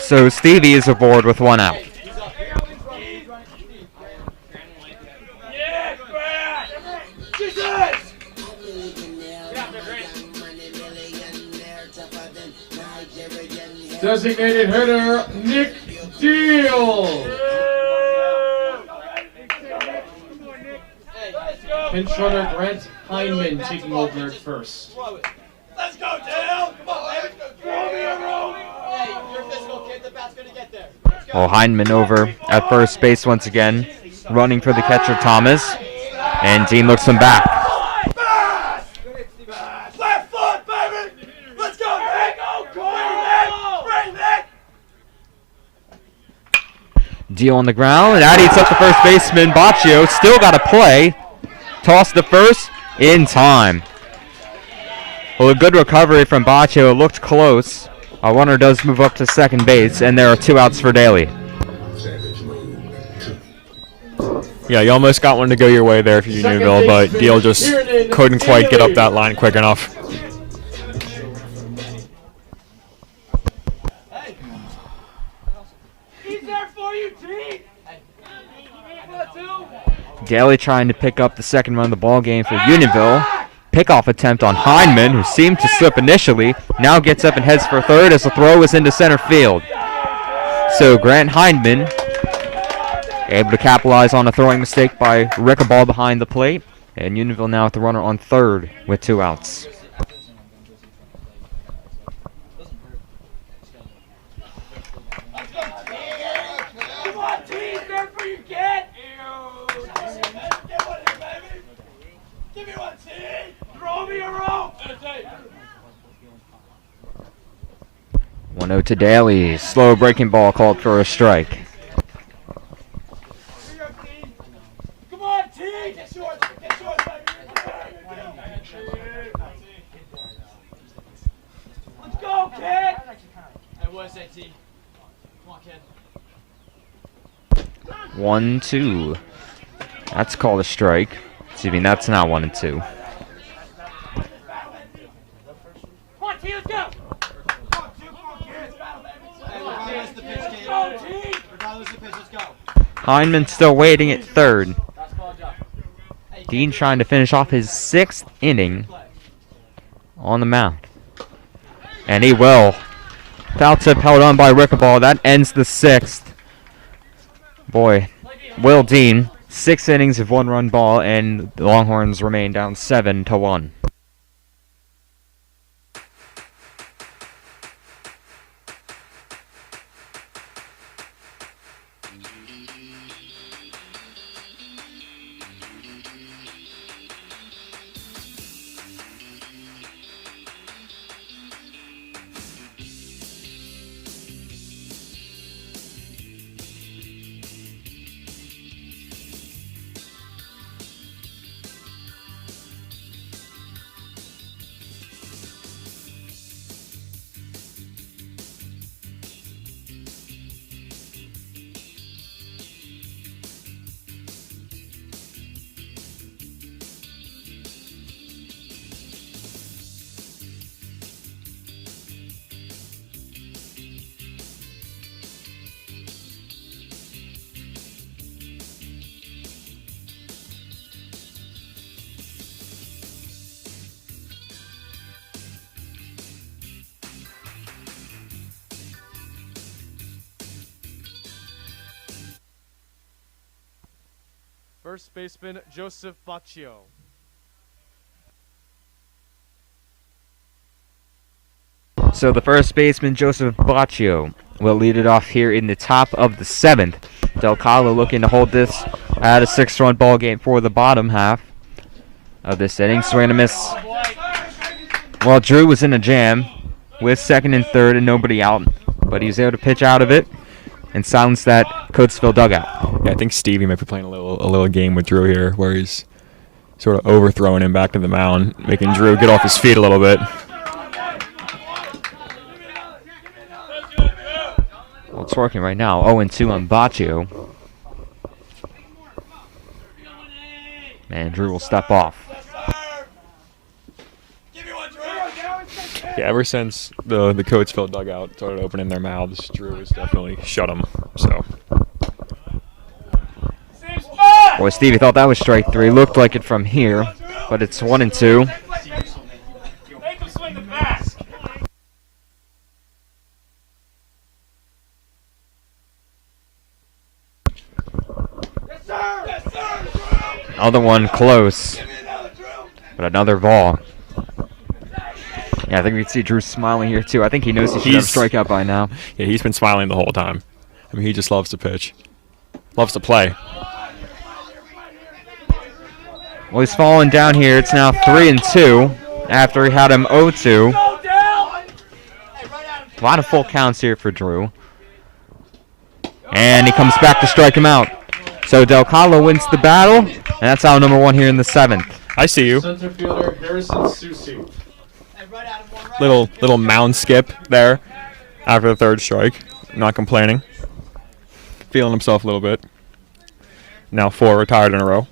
So Stevie is aboard with 1 out. Designated hitter, Nick Deal. Pinch runner, Grant Heineman taking over at first. Let's go, Dale! Come on, baby! Throw me a roll! Hey, you're a physical kid, the bat's gonna get there. Well, Heineman over at first base once again, running for the catcher Thomas, and Dean looks him back. Left foot, baby! Let's go, Nick! Bring Nick! Deal on the ground, and out eats up the first baseman, Baccio, still got to play. Toss to first, in time. Well, a good recovery from Baccio. It looked close. Our runner does move up to second base, and there are 2 outs for Daly. Yeah, you almost got one to go your way there for Unionville, but Deal just couldn't quite get up that line quick enough. Daly trying to pick up the second run of the ball game for Unionville. Pickoff attempt on Hindman, who seemed to slip initially, now gets up and heads for third as the throw is into center field. So Grant Hindman able to capitalize on a throwing mistake by Rickaball behind the plate, and Unionville now with the runner on third with 2 outs. One 0 to Daly. Slow breaking ball called for a strike. Come on, T! Get yours, let's go, kid! Hey, what's that, T? Come on, kid. 1-2. That's called a strike. Excuse me, that's not 1-2. Come on, T, let's go! Hindman still waiting at third. Dean trying to finish off his 6th inning on the mound. And he will. Foul tip held on by Rickaball. That ends the 6th. Boy, Will Dean, 6 innings of 1-run ball, and the Longhorns remain down 7-1. First baseman, Joseph Baccio. So the first baseman, Joseph Baccio, will lead it off here in the top of the 7th. Del Calo looking to hold this at a 6-run ball game for the bottom half of this inning. Swing and a miss. Well, Drew was in a jam with second and third and nobody out, but he was able to pitch out of it and silence that Coatesville dugout. Yeah, I think Stevie might be playing a little game with Drew here, where he's sort of overthrowing him back to the mound, making Drew get off his feet a little bit. Well, it's working right now. 0-2 on Baccio. And Drew will step off. Yeah, ever since the Coatesville dugout started opening their mouths, Drew has definitely shut them. So. Boy, Stevie thought that was strike 3. Looked like it from here, but it's 1-2. Make him swing the mask. Yes, sir! Yes, sir! Another one close, but another ball. Yeah, I think we can see Drew smiling here too. I think he knows he should have a strikeout by now. Yeah, he's been smiling the whole time. I mean, he just loves to pitch, loves to play. Well, he's falling down here. It's now 3-2 after he had him 0-2. A lot of full counts here for Drew. And he comes back to strike him out. So Del Calo wins the battle, and that's out number 1 here in the 7th. I see you. Center fielder Harrison Susi. Little mound skip there after the 3rd strike. Not complaining. Feeling himself a little bit. Now 4 retired in a row.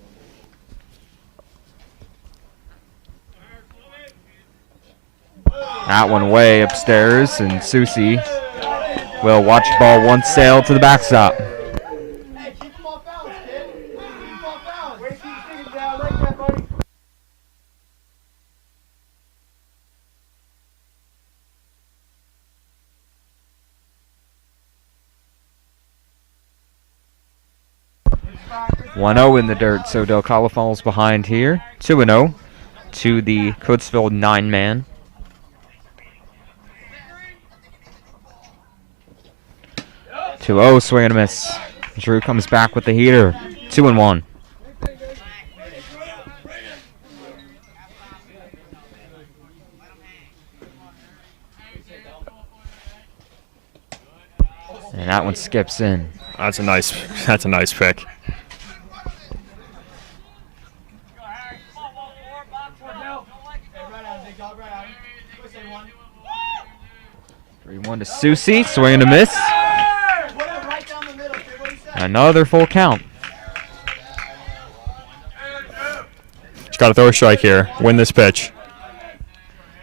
That one way upstairs, and Susie will watch the ball once sail to the backstop. Hey, keep him off balance, kid. Keep him off balance. Wait, keep your fingers down like that, buddy. One 0 in the dirt, so Del Calo falls behind here. 2-0 to the Coatesville 9-man. Two-0, swing and a miss. Drew comes back with the heater. 2-1. And that one skips in. That's a nice pick. Hey, 3-1 to Susie, swing and a miss. Another full count. Just got to throw a strike here. Win this pitch.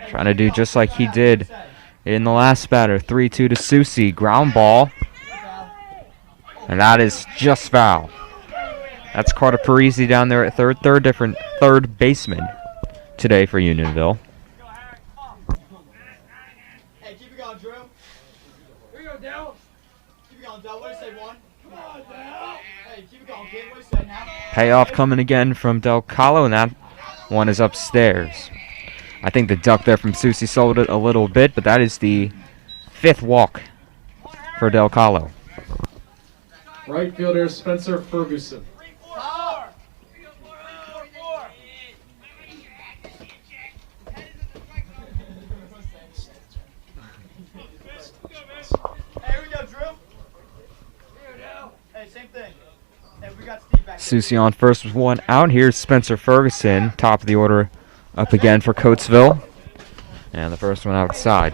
Trying to do just like he did in the last batter. 3-2 to Susie. Ground ball. And that is just foul. That's Carter Parisi down there at third baseman today for Unionville. Hey, keep it going, Drew. Here you go, Dale. Keep it going, Dale. What do you say, 1? Come on, Dale. Hey, keep it going, kid. What do you say now? Payoff coming again from Del Calo, and that one is upstairs. I think the duck there from Susie sold it a little bit, but that is the 5th walk for Del Calo. Right fielder Spencer Ferguson. Susie on first with 1 out. Here's Spencer Ferguson, top of the order, up again for Coatesville. And the first one outside.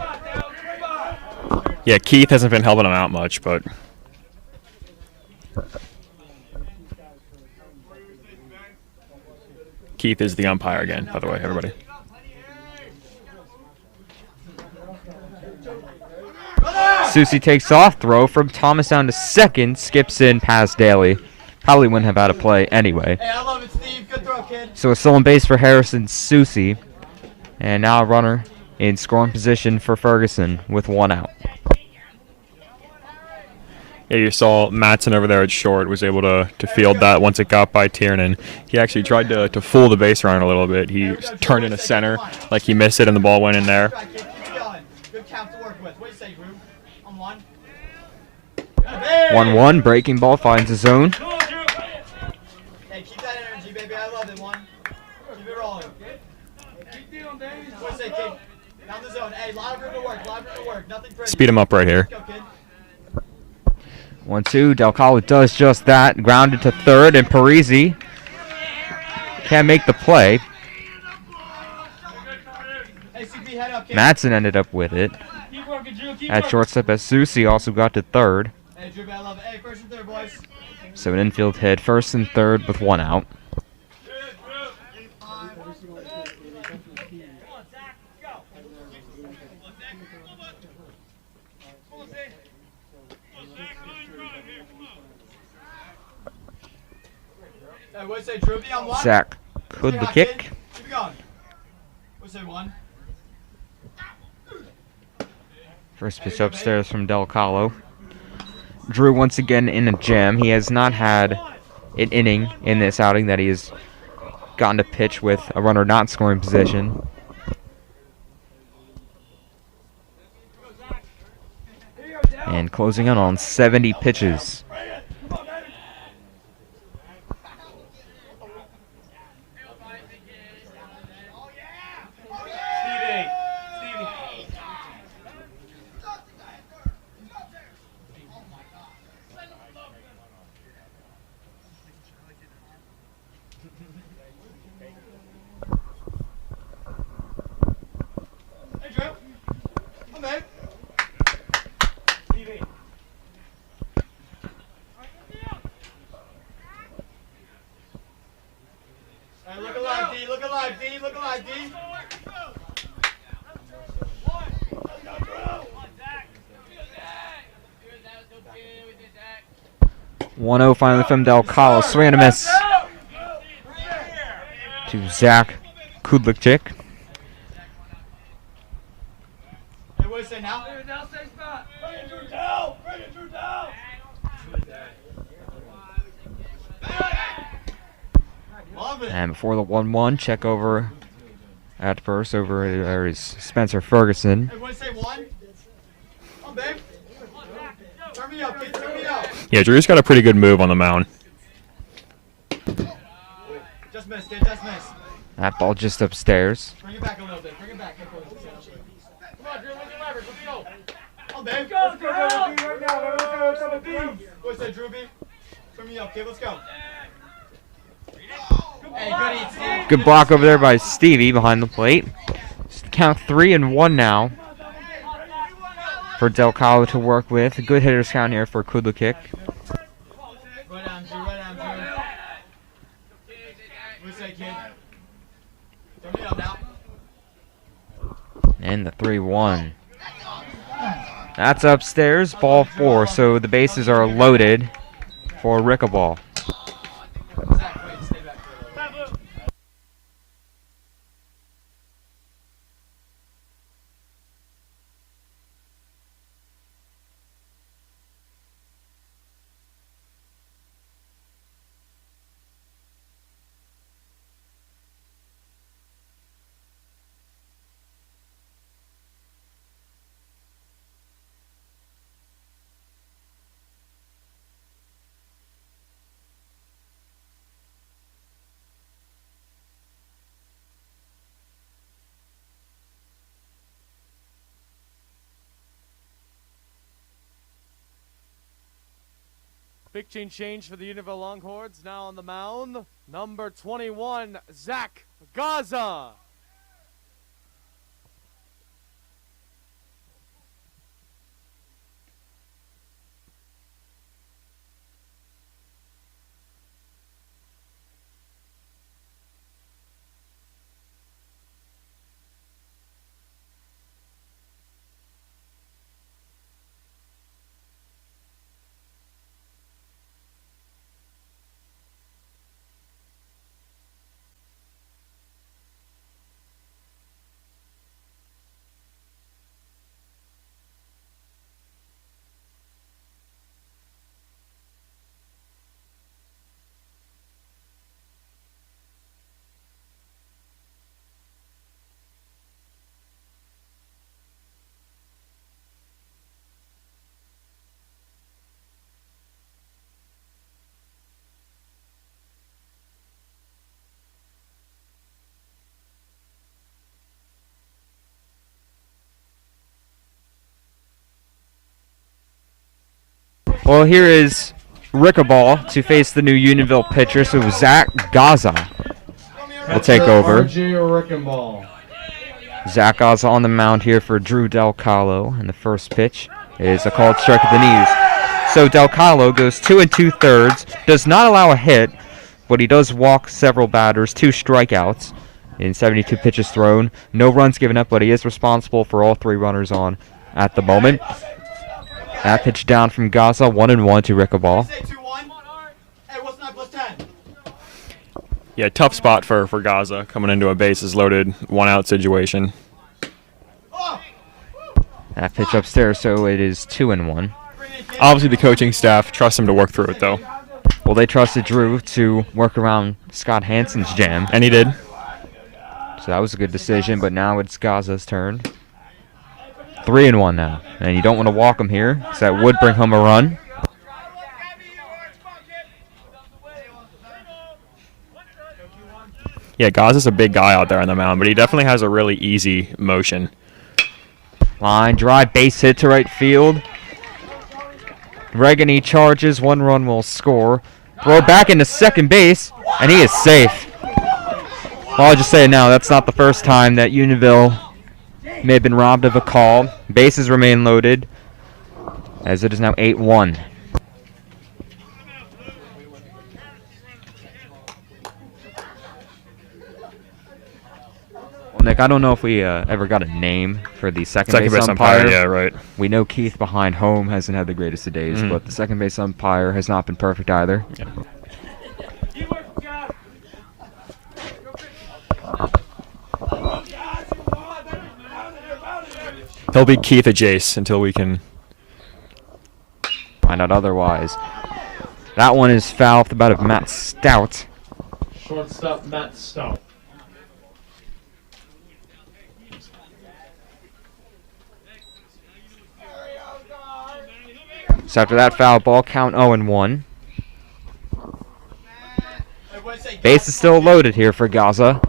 Yeah, Keith hasn't been helping him out much, but Keith is the umpire again, by the way, everybody. Susie takes off, throw from Thomas down to second, skips in past Daly. Probably wouldn't have had a play anyway. Hey, I love it, Steve. Good throw, kid. So a stolen base for Harrison Susie. And now a runner in scoring position for Ferguson with 1 out. Yeah, you saw Matson over there at short was able to field that once it got by Tiernan. He actually tried to fool the base runner a little bit. He turned into center like he missed it and the ball went in there. Good count to work with. What do you say, Drew? On 1. 1-1, breaking ball finds his zone. Hey, keep that energy, baby. I love it, 1. Keep it rolling. What do you say, kid? Down the zone. Hey, lot of room to work. Nothing pretty. Speed him up right here. Go, kid. 1-2, Del Calo does just that. Grounded to third, and Parisi can't make the play. Hey, CP, head up, kid. Matson ended up with it. Keep working, Drew. Keep At working. shortstop, as Susie also got to third. Hey, Drew, I love it. Hey, first and third, boys. So an infield hit, first and third with 1 out. Hey, what do you say, Drew? Be on 1. Zach could the kick. Keep it going. What do you say, 1? First pitch upstairs from Del Calo. Drew once again in a jam. He has not had an inning in this outing that he has gotten to pitch with a runner not scoring position. And closing in on 70 pitches. Look alive, D. Look alive, D. Look alive, D. 1-0 finally from Del Calo. Swing and a miss to Zach Kudlikchik. Hey, what do you say now? Bring it, Drew, down. Bring it, Drew, down. And before the 1-1, check over at first. Over there is Spencer Ferguson. Hey, what do you say, one? Come on, babe. Turn me up, kid. Turn me up. Yeah, Drew's got a pretty good move on the mound. Just missed, kid. Just missed. That ball just upstairs. Bring it back a little bit. Bring it back. Come on, Drew. Let's go. Let's go. Come on, babe. Let's go. Right now. Let's go. What do you say, Drew B? Turn me up, kid. Let's go. Hey, good eat, Steve. Good block over there by Stevie behind the plate. Count 3-1 now for Del Calo to work with. A good hitter's count here for Kudlikchik. Right down, Drew. Right down, Drew. What do you say, kid? Turn me up now. And the 3-1. That's upstairs, ball 4. So the bases are loaded for Rickaball. Zach, wait, stay back for a little bit. Big change for the Unionville Longhorns. Now on the mound, number 21, Zach Gaza. Well, here is Rickaball to face the new Unionville pitcher. So Zach Gaza will take over. RJ Rickaball. Zach Gaza on the mound here for Drew Del Calo. And the first pitch is a called strike at the knees. So Del Calo goes 2 2/3, does not allow a hit, but he does walk several batters, 2 strikeouts in 72 pitches thrown. No runs given up, but he is responsible for all 3 runners on at the moment. That pitch down from Gaza, 1-1 to Rickaball. Hey, what's 9 plus 10? Yeah, tough spot for Gaza coming into a bases loaded 1-out situation. That pitch upstairs, so it is 2-1. Obviously, the coaching staff trusts him to work through it, though. Well, they trusted Drew to work around Scott Hansen's jam. And he did. So that was a good decision, but now it's Gaza's turn. 3-1 now. And you don't want to walk him here, because that would bring home a run. Yeah, Gaza's a big guy out there on the mound, but he definitely has a really easy motion. Line drive, base hit to right field. Regani charges, 1 run will score. Throw back into second base, and he is safe. Well, I'll just say it now, that's not the first time that Unionville may have been robbed of a call. Bases remain loaded, as it is now 8-1. Nick, I don't know if we ever got a name for the second base umpire. Yeah, right. We know Keith behind home hasn't had the greatest of days, but the second base umpire has not been perfect either. Yeah. He'll be Keith or Jace until we can find out otherwise. That one is foul off the bat of Matt Stout. Shortstop Matt Stout. So after that foul ball, count 0-1. Base is still loaded here for Gaza.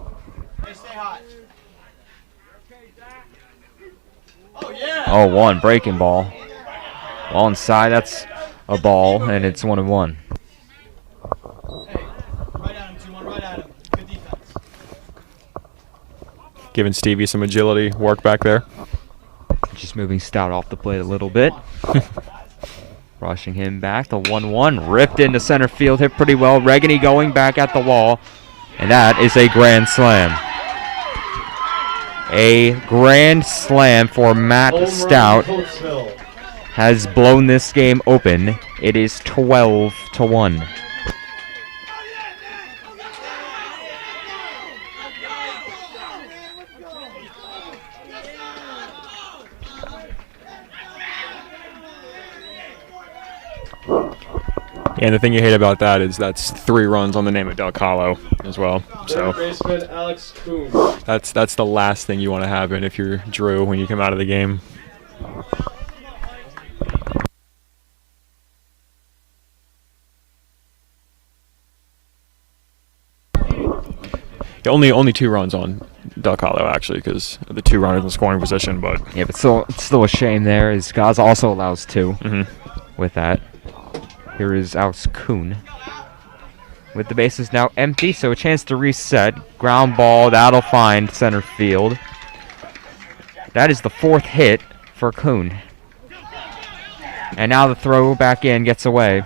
0-1, breaking ball. Ball inside, that's a ball, and it's 1-1. giving Stevie some agility work back there. Just moving Stout off the plate a little bit. Rushing him back. The 1-1 ripped into center field. Hit pretty well. Regany going back at the wall. And that is a grand slam. A grand slam for Matt Stout. Has blown this game open. It is 12-1. And the thing you hate about that is that's 3 runs on the name of Del Calo as well. So Alex Kuhn. that's the last thing you want to happen if you're Drew when you come out of the game. Yeah, only 2 runs on Del Calo actually, because the 2 runners in scoring position. But yeah, but still a shame there. As Gaza also allows 2 with that. Here is Alex Kuhn. With the bases now empty, so a chance to reset. Ground ball, that'll find center field. That is the 4th hit for Kuhn. And now the throw back in gets away.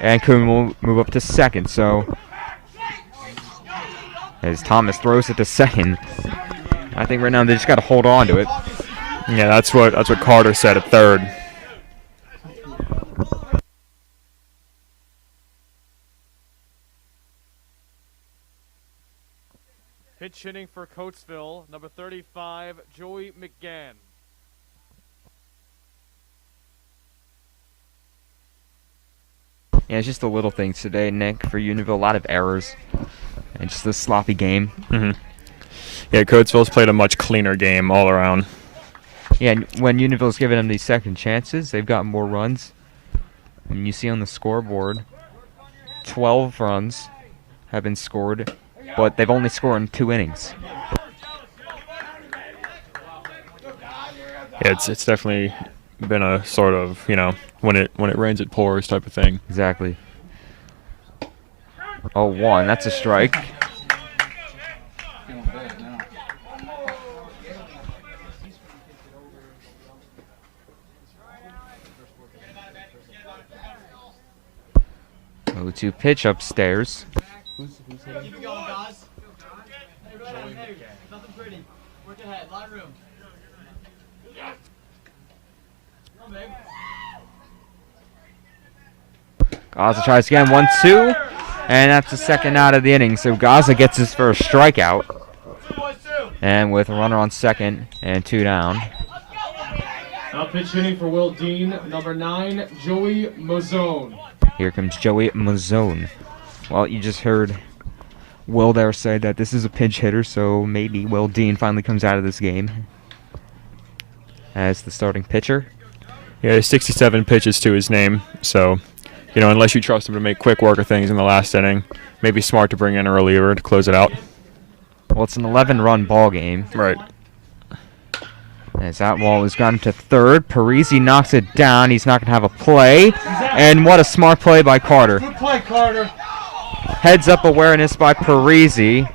And Kuhn will move up to second, so as Thomas throws it to second, I think right now they just got to hold on to it. Yeah, that's what Carter said at third. Pitch hitting for Coatesville, number 35, Joey McGann. Yeah, it's just the little things today, Nick, for Unionville. A lot of errors and just a sloppy game. Yeah, Coatesville's played a much cleaner game all around. Yeah, and when Unionville's given them these second chances, they've got more runs. And you see on the scoreboard, 12 runs have been scored, but they've only scored in 2 innings. Yeah, it's definitely been a sort of, when it rains it pours type of thing. Exactly. 0-1, that's a strike. Go to pitch upstairs. Keep it going, guys. Hey, go ahead, hey. Nothing pretty. Work ahead. Lot of room. Come on, babe. Gaza tries again, 1-2. And that's the second out of the inning. So Gaza gets his first strikeout. And with a runner on second and 2 down. Now pitch hitting for Will Dean, number 9, Joey Mazzone. Here comes Joey Mazzone. Well, you just heard Will there say that this is a pinch hitter, so maybe Will Dean finally comes out of this game as the starting pitcher. Yeah, 67 pitches to his name, so, unless you trust him to make quick work of things in the last inning, maybe smart to bring in a reliever to close it out. Well, it's an 11-run ball game. Right. As that ball has gotten to third, Parisi knocks it down. He's not going to have a play. And what a smart play by Carter. Good play, Carter. Heads-up awareness by Parisi.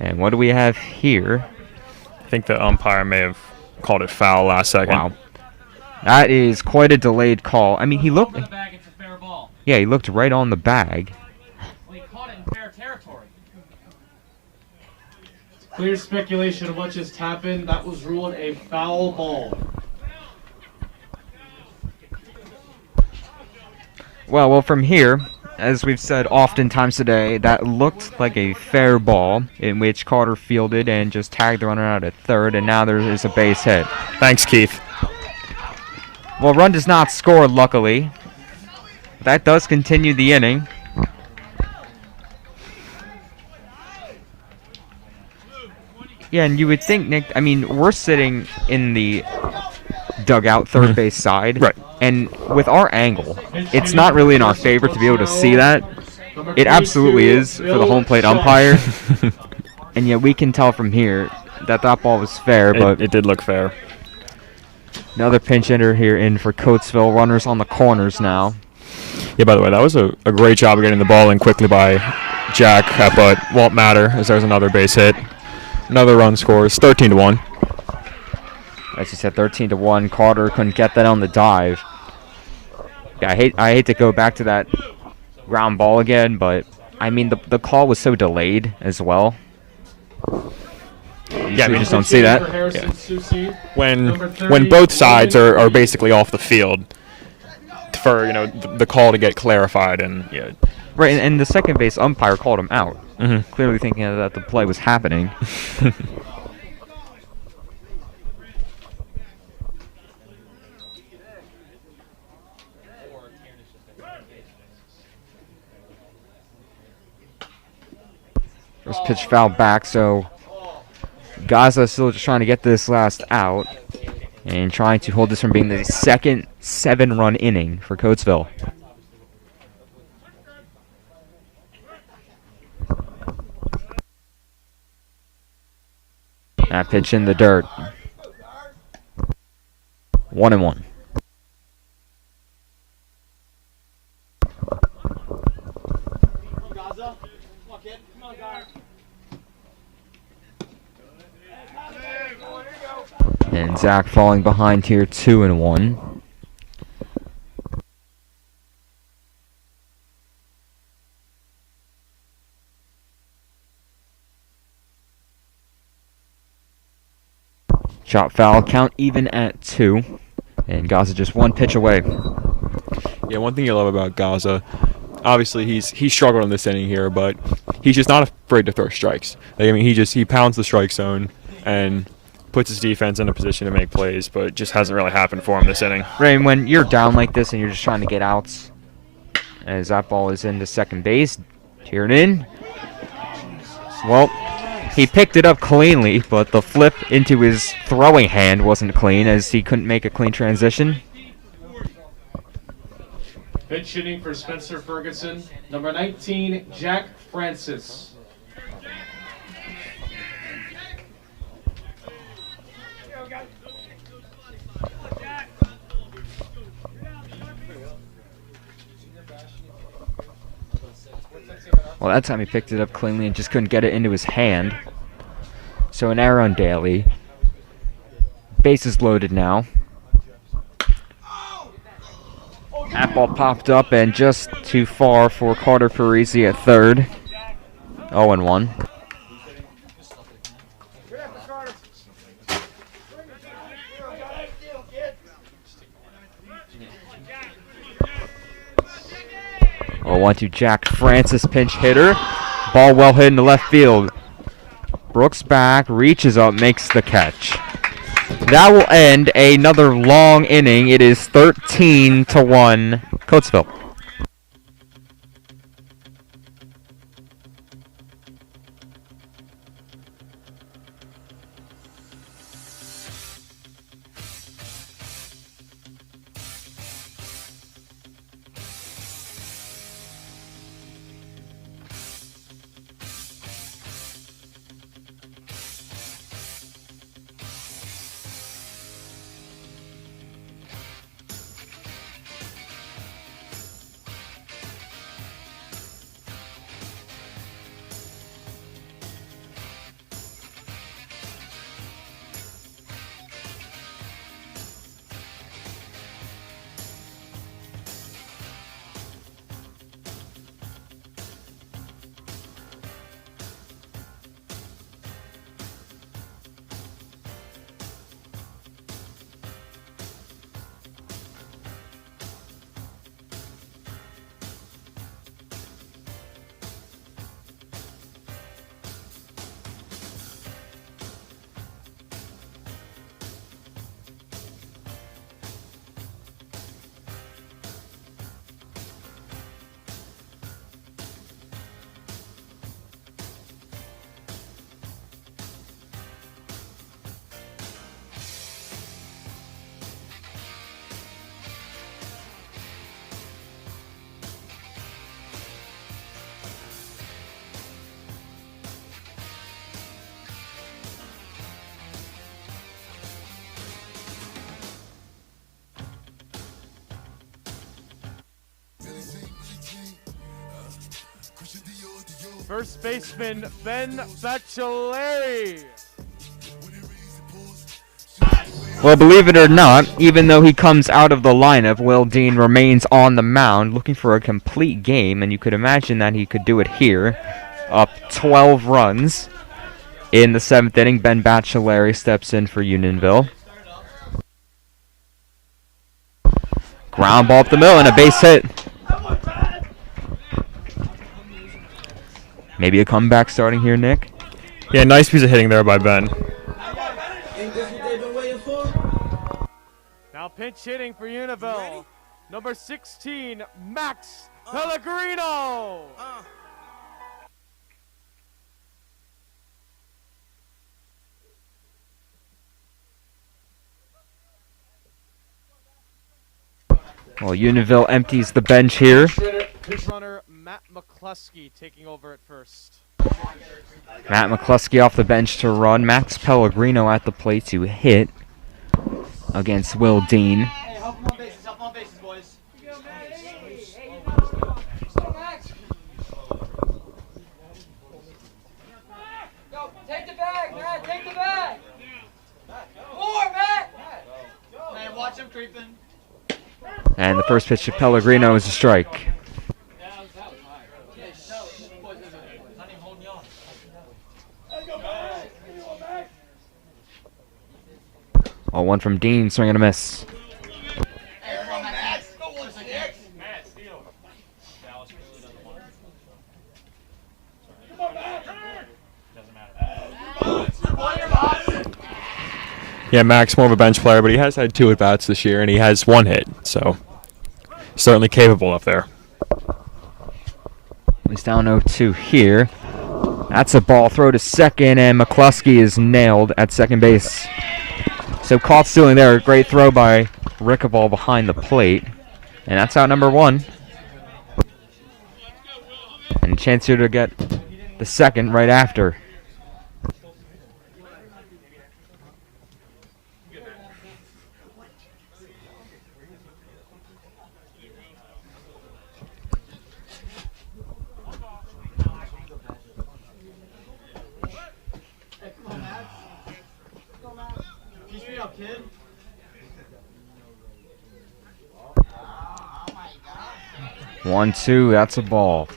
And what do we have here? I think the umpire may have called it foul last second. Wow. That is quite a delayed call. I mean, he looked... It's a fair ball. Yeah, he looked right on the bag. Well, he caught it in fair territory. Clear speculation of what just happened. That was ruled a foul ball. Well, from here, as we've said oftentimes today, that looked like a fair ball in which Carter fielded and just tagged the runner out at third, and now there is a base hit. Thanks, Keith. Well, run does not score, luckily. That does continue the inning. Yeah, and you would think, Nick, I mean, we're sitting in the dugout, third base side. Right. And with our angle, it's not really in our favor to be able to see that. It absolutely is for the home plate umpire. And yet we can tell from here that that ball was fair, but It did look fair. another pinch hitter here in for Coatesville. Runners on the corners now. Yeah, by the way, that was a great job of getting the ball in quickly by Jack, but won't matter as there's another base hit. Another run scores, 13-1. As you said, 13-1. Carter couldn't get that on the dive. Yeah, I hate to go back to that ground ball again, but I mean the call was so delayed as well. Yeah, we just don't see that. Yeah. When both sides are basically off the field for the call to get clarified, and yeah. Right, and the second base umpire called him out, clearly thinking that the play was happening. First pitch foul back, so Gaza still just trying to get this last out and trying to hold this from being the second 7-run inning for Coatesville. That pitch in the dirt. 1-1. And Zach falling behind here, 2-1. Chop foul, count even at 2. And Gaza just one pitch away. Yeah, one thing you love about Gaza, obviously he's struggled in this inning here, but he's just not afraid to throw strikes. Like, I mean, he pounds the strike zone and puts his defense in a position to make plays, but it just hasn't really happened for him this inning. Right, and when you're down like this and you're just trying to get outs, as that ball is into second base, tiered in. Well, he picked it up cleanly, but the flip into his throwing hand wasn't clean as he couldn't make a clean transition. Pitch hitting for Spencer Ferguson, number 19, Jack Francis. Well, that time he picked it up cleanly and just couldn't get it into his hand. So an error on Daly. Bases loaded now. That ball popped up and just too far for Carter Parisi at third. 0-1. Oh, 1-2 Jack Francis, pinch hitter. Ball well hit in the left field. Brooks back, reaches up, makes the catch. That will end another long inning. It is 13-1 Coatesville. First baseman Ben Baccelleri. Well, believe it or not, even though he comes out of the lineup, Will Dean remains on the mound looking for a complete game, and you could imagine that he could do it here. Up 12 runs in the 7th inning. Ben Baccelleri steps in for Unionville. Ground ball up the middle and a base hit. Maybe a comeback starting here, Nick? Yeah, nice piece of hitting there by Ben. Now pinch hitting for Unionville. Number 16, Max Pellegrino. Well, Unionville empties the bench here. Pitch runner Matt McCluskey taking over at first. Matt McCluskey off the bench to run. Max Pellegrino at the plate to hit against Will Dean. Hey, help him on bases, boys. Go, take the bag, Matt, take the bag. More, Matt. Man, watch him creeping. And the first pitch to Pellegrino is a strike. Oh, one from Dean, swing and a miss. Yeah, Max more of a bench player, but he has had 2 at-bats this year, and he has 1 hit, so certainly capable up there. He's down 0-2 here. That's a ball throw to second, and McCluskey is nailed at second base. So Coatesville in there, a great throw by Rickaball behind the plate. And that's out number 1. And a chance here to get the second right after. Kid. 1-2, that's a ball.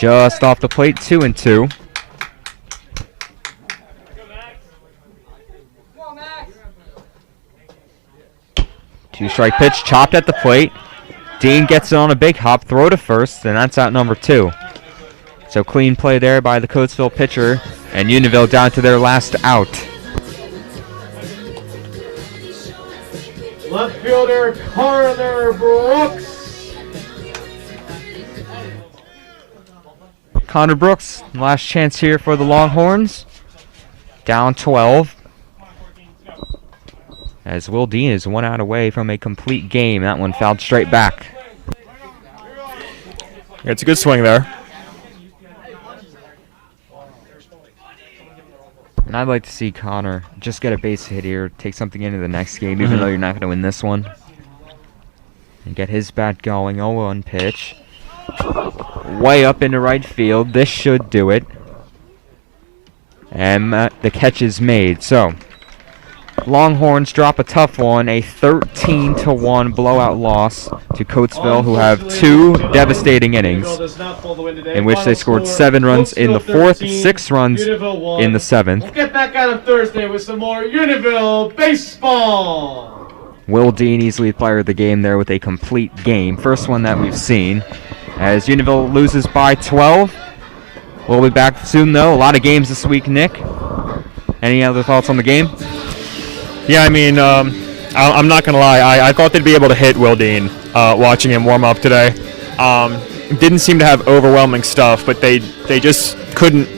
Just off the plate, 2-2. Two-strike pitch, chopped at the plate. Dean gets it on a big hop, throw to first, and that's out number 2. So clean play there by the Coatesville pitcher, and Unionville down to their last out. Left fielder Connor Brooks. Connor Brooks, last chance here for the Longhorns. Down 12. As Will Dean is 1 out away from a complete game. That one fouled straight back. Yeah, it's a good swing there. And I'd like to see Connor just get a base hit here, take something into the next game, even though you're not going to win this one. And get his bat going. 0-1 pitch. Way up into right field. This should do it. And the catch is made. So, Longhorns drop a tough one, a 13-1 blowout loss to Coatesville, who have 2 devastating innings, in which they scored 7 runs in the 4th, 6 runs in the 7th. We'll get back at him Thursday with some more Unionville baseball. Will Dean, easily player of the game there with a complete game. First one that we've seen. As Unionville loses by 12. We'll be back soon, though. A lot of games this week, Nick. Any other thoughts on the game? Yeah, I mean, I'm not going to lie. I thought they'd be able to hit Will Dean watching him warm up today. Didn't seem to have overwhelming stuff, but they just couldn't